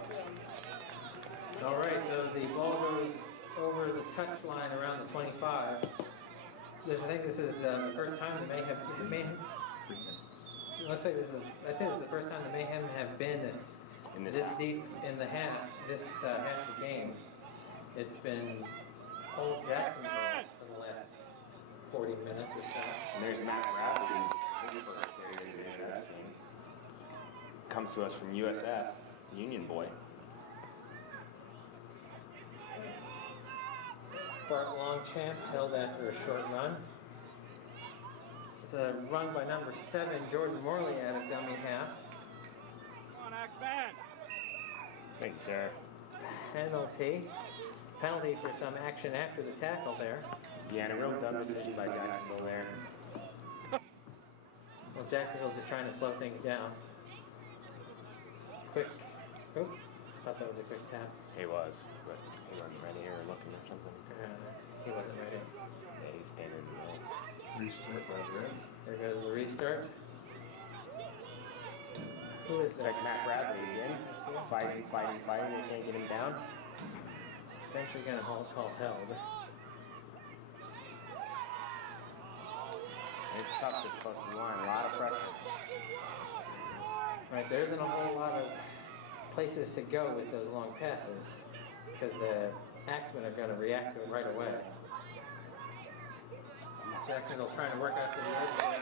All right, so the ball goes over the touch line around the 25. I think this is the first time the Mayhem. It looks like I'd say this is the first time the Mayhem have been In this this half. deep in the half. This half of the game, it's been old Jacksonville for the last 40 minutes or so. And there's Matt Bradley, his first carry that I've seen. Comes to us from USF, Union boy. Bart Longchamp held after a short run. It's a run by number 7, Jordan Morley, out of dummy half. Thank you, sir. Penalty for some action after the tackle there. Yeah, and a real dumb decision by Jacksonville there. Well, Jacksonville's just trying to slow things down. Quick. Oh, I thought that was a quick tap. He was, but he wasn't ready or looking or something. He wasn't ready. Yeah, he's standing in the middle. Restart by the ref. There goes the restart. Who is It's that? like Matt Bradley again. Fighting. They can't get him down. Eventually going to call held. It's tough this close to the line. A lot of pressure. Right, there isn't a whole lot of places to go with those long passes because the Axemen are going to react to it right away. Jacksonville trying to work out to the edge there.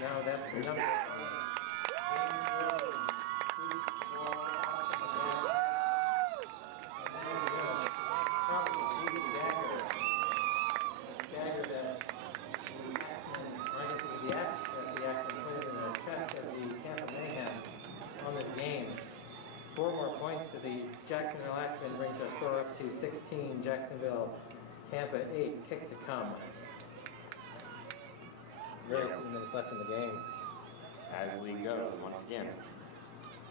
No, that's the number. So the Jacksonville Axemen brings our score up to 16. Jacksonville, Tampa 8. Kick to come. Very few minutes left in the game. As league goes, once again,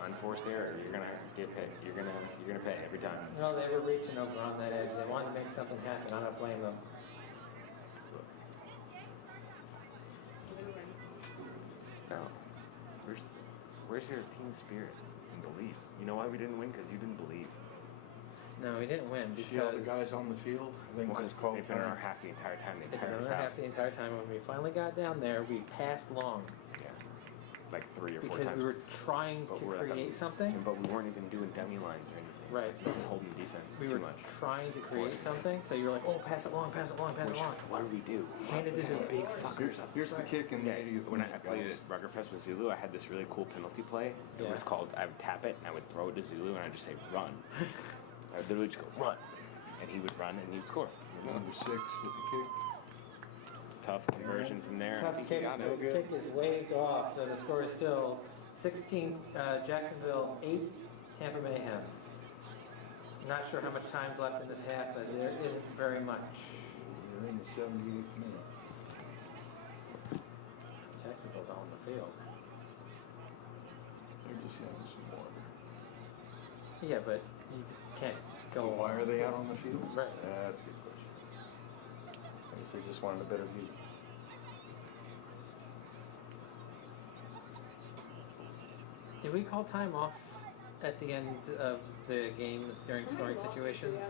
unforced error. You're gonna get paid. You're gonna pay every time. No, they were reaching over on that edge. They wanted to make something happen. I don't blame them. No. Where's your team spirit and belief? You know why we didn't win? Because you didn't believe. No, we didn't win See all the because guys on the field? I think Because it's called they've been time. around half the entire time. The they've been entire around South. half the entire time. When we finally got down there, we passed long Yeah. Like 3 or 4 because times. we were trying But to we're at the- create something. But we weren't even doing dummy lines or anything. Right. We were holding defense We too were much. trying to create something. So you were like, oh, pass it long, pass it long, pass it long. What do we do? Hand it to Zulu. Big fuckers up. Here's the kick in the 80th When I minute, played guys. at Ruggerfest with Zulu, I had this really cool penalty play. It Yeah. was called, I would tap it and I would throw it to Zulu and I'd just say, run. I would literally just go, run. And he would run and he would score. Number 6 with the kick. Tough conversion from there. I Tough think he kick. got it. The kick is waved off, so the score is still 16 Jacksonville 8 Tampa Mayhem. Not sure how much time's left in this half, but there isn't very much. We're in the 78th minute. Jacksonville's all on the field. They're just having some water. Yeah, but you can't go. Why are they out on the field? Right. That's a good question. I guess they just wanted a better view. Do we call time off at the end of the games during scoring situations?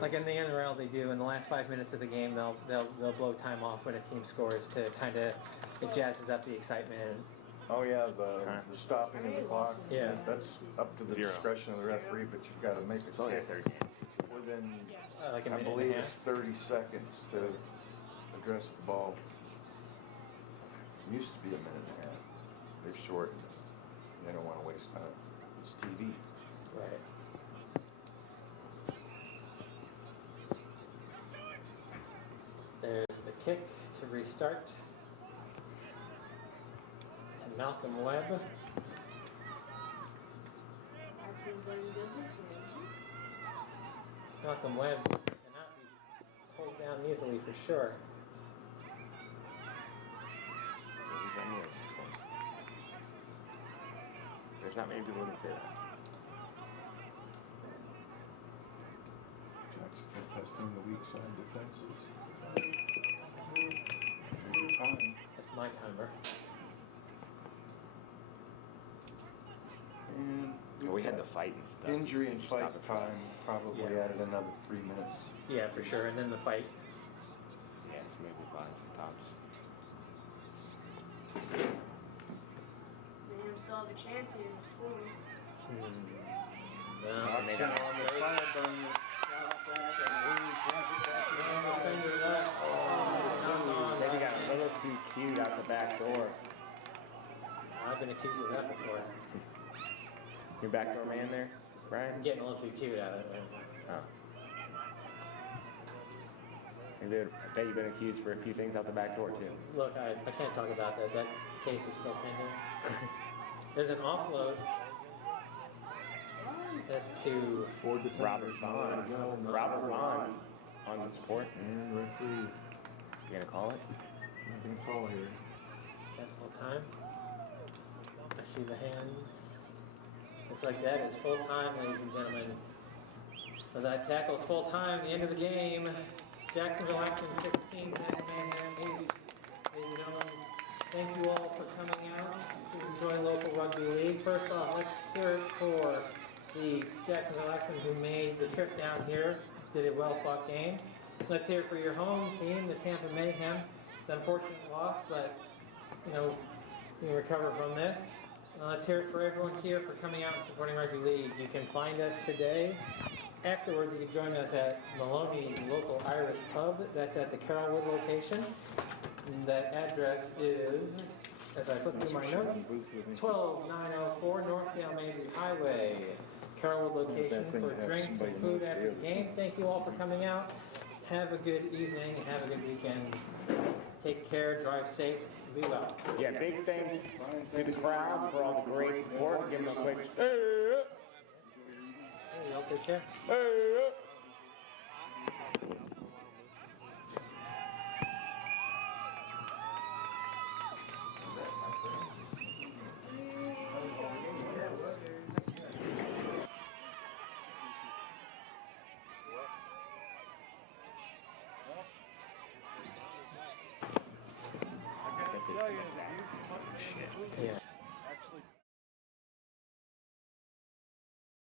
Like in the NRL, they do. In the last 5 minutes of the game, they'll blow time off when a team scores to kind of it jazzes up the excitement. Oh yeah, the stopping of the clock. Yeah. That's up to the 0. discretion of the referee, but you've got to make it It's only a third game. within, Like a I minute believe and a it's half. 30 seconds to address the ball. It used to be a minute and a half. They've shortened it. They don't want to waste time. It's TV. Right. There's the kick to restart to Malcolm Webb. That's been playing good this year. Malcolm Webb cannot be pulled down easily for sure. He's running away from this one. There's not many people who can say that. Jacksonville testing the weak side defenses. Every time. That's my timer. And We had the fight and stuff. injury Did and you stop fight it for that? time probably Yeah. added another 3 minutes. Yeah, for sure. And then the fight. Yes, maybe 5 tops. They still have a chance here to score. No, And they got defender left. maybe got a little too cute out the back door. I've been accused of that before. Your backdoor man there, I'm Brian? getting a little too cute out of it. Oh. Maybe I bet you've been accused for a few things out the back door too. Look, I can't talk about that. That case is still pending. There's an offload. That's to Robert Vaughn. Robert Vaughn on the support. And referee, Is he gonna call it? nothing to call here. that full time. I see the hands. Looks like that is full time, ladies and gentlemen. But that tackle's full time. The end of the game. Jacksonville Axman 16, Tampa Mayhem 8. Ladies and gentlemen, thank you all for coming out to enjoy local rugby league. First off, let's hear it for the Jacksonville Axman who made the trip down here. Did a well-fought game. Let's hear it for your home team, the Tampa Mayhem. It's an unfortunate loss, but you know, we can recover from this. Let's hear it for everyone here for coming out and supporting rugby league. You can find us today. Afterwards, you can join us at Maloney's local Irish pub. That's at the Carrollwood location. And that address is, as I flip through my notes, 12904 Northdale Mabry Highway. Carrollwood location for drinks and food after the game. Thank you all for coming out. Have a good evening. Have a good weekend. Take care. Drive safe. Be well. Yeah, big thanks to the crowd for all the great support. Give them a quick hey, Hey, y'all take care. hey.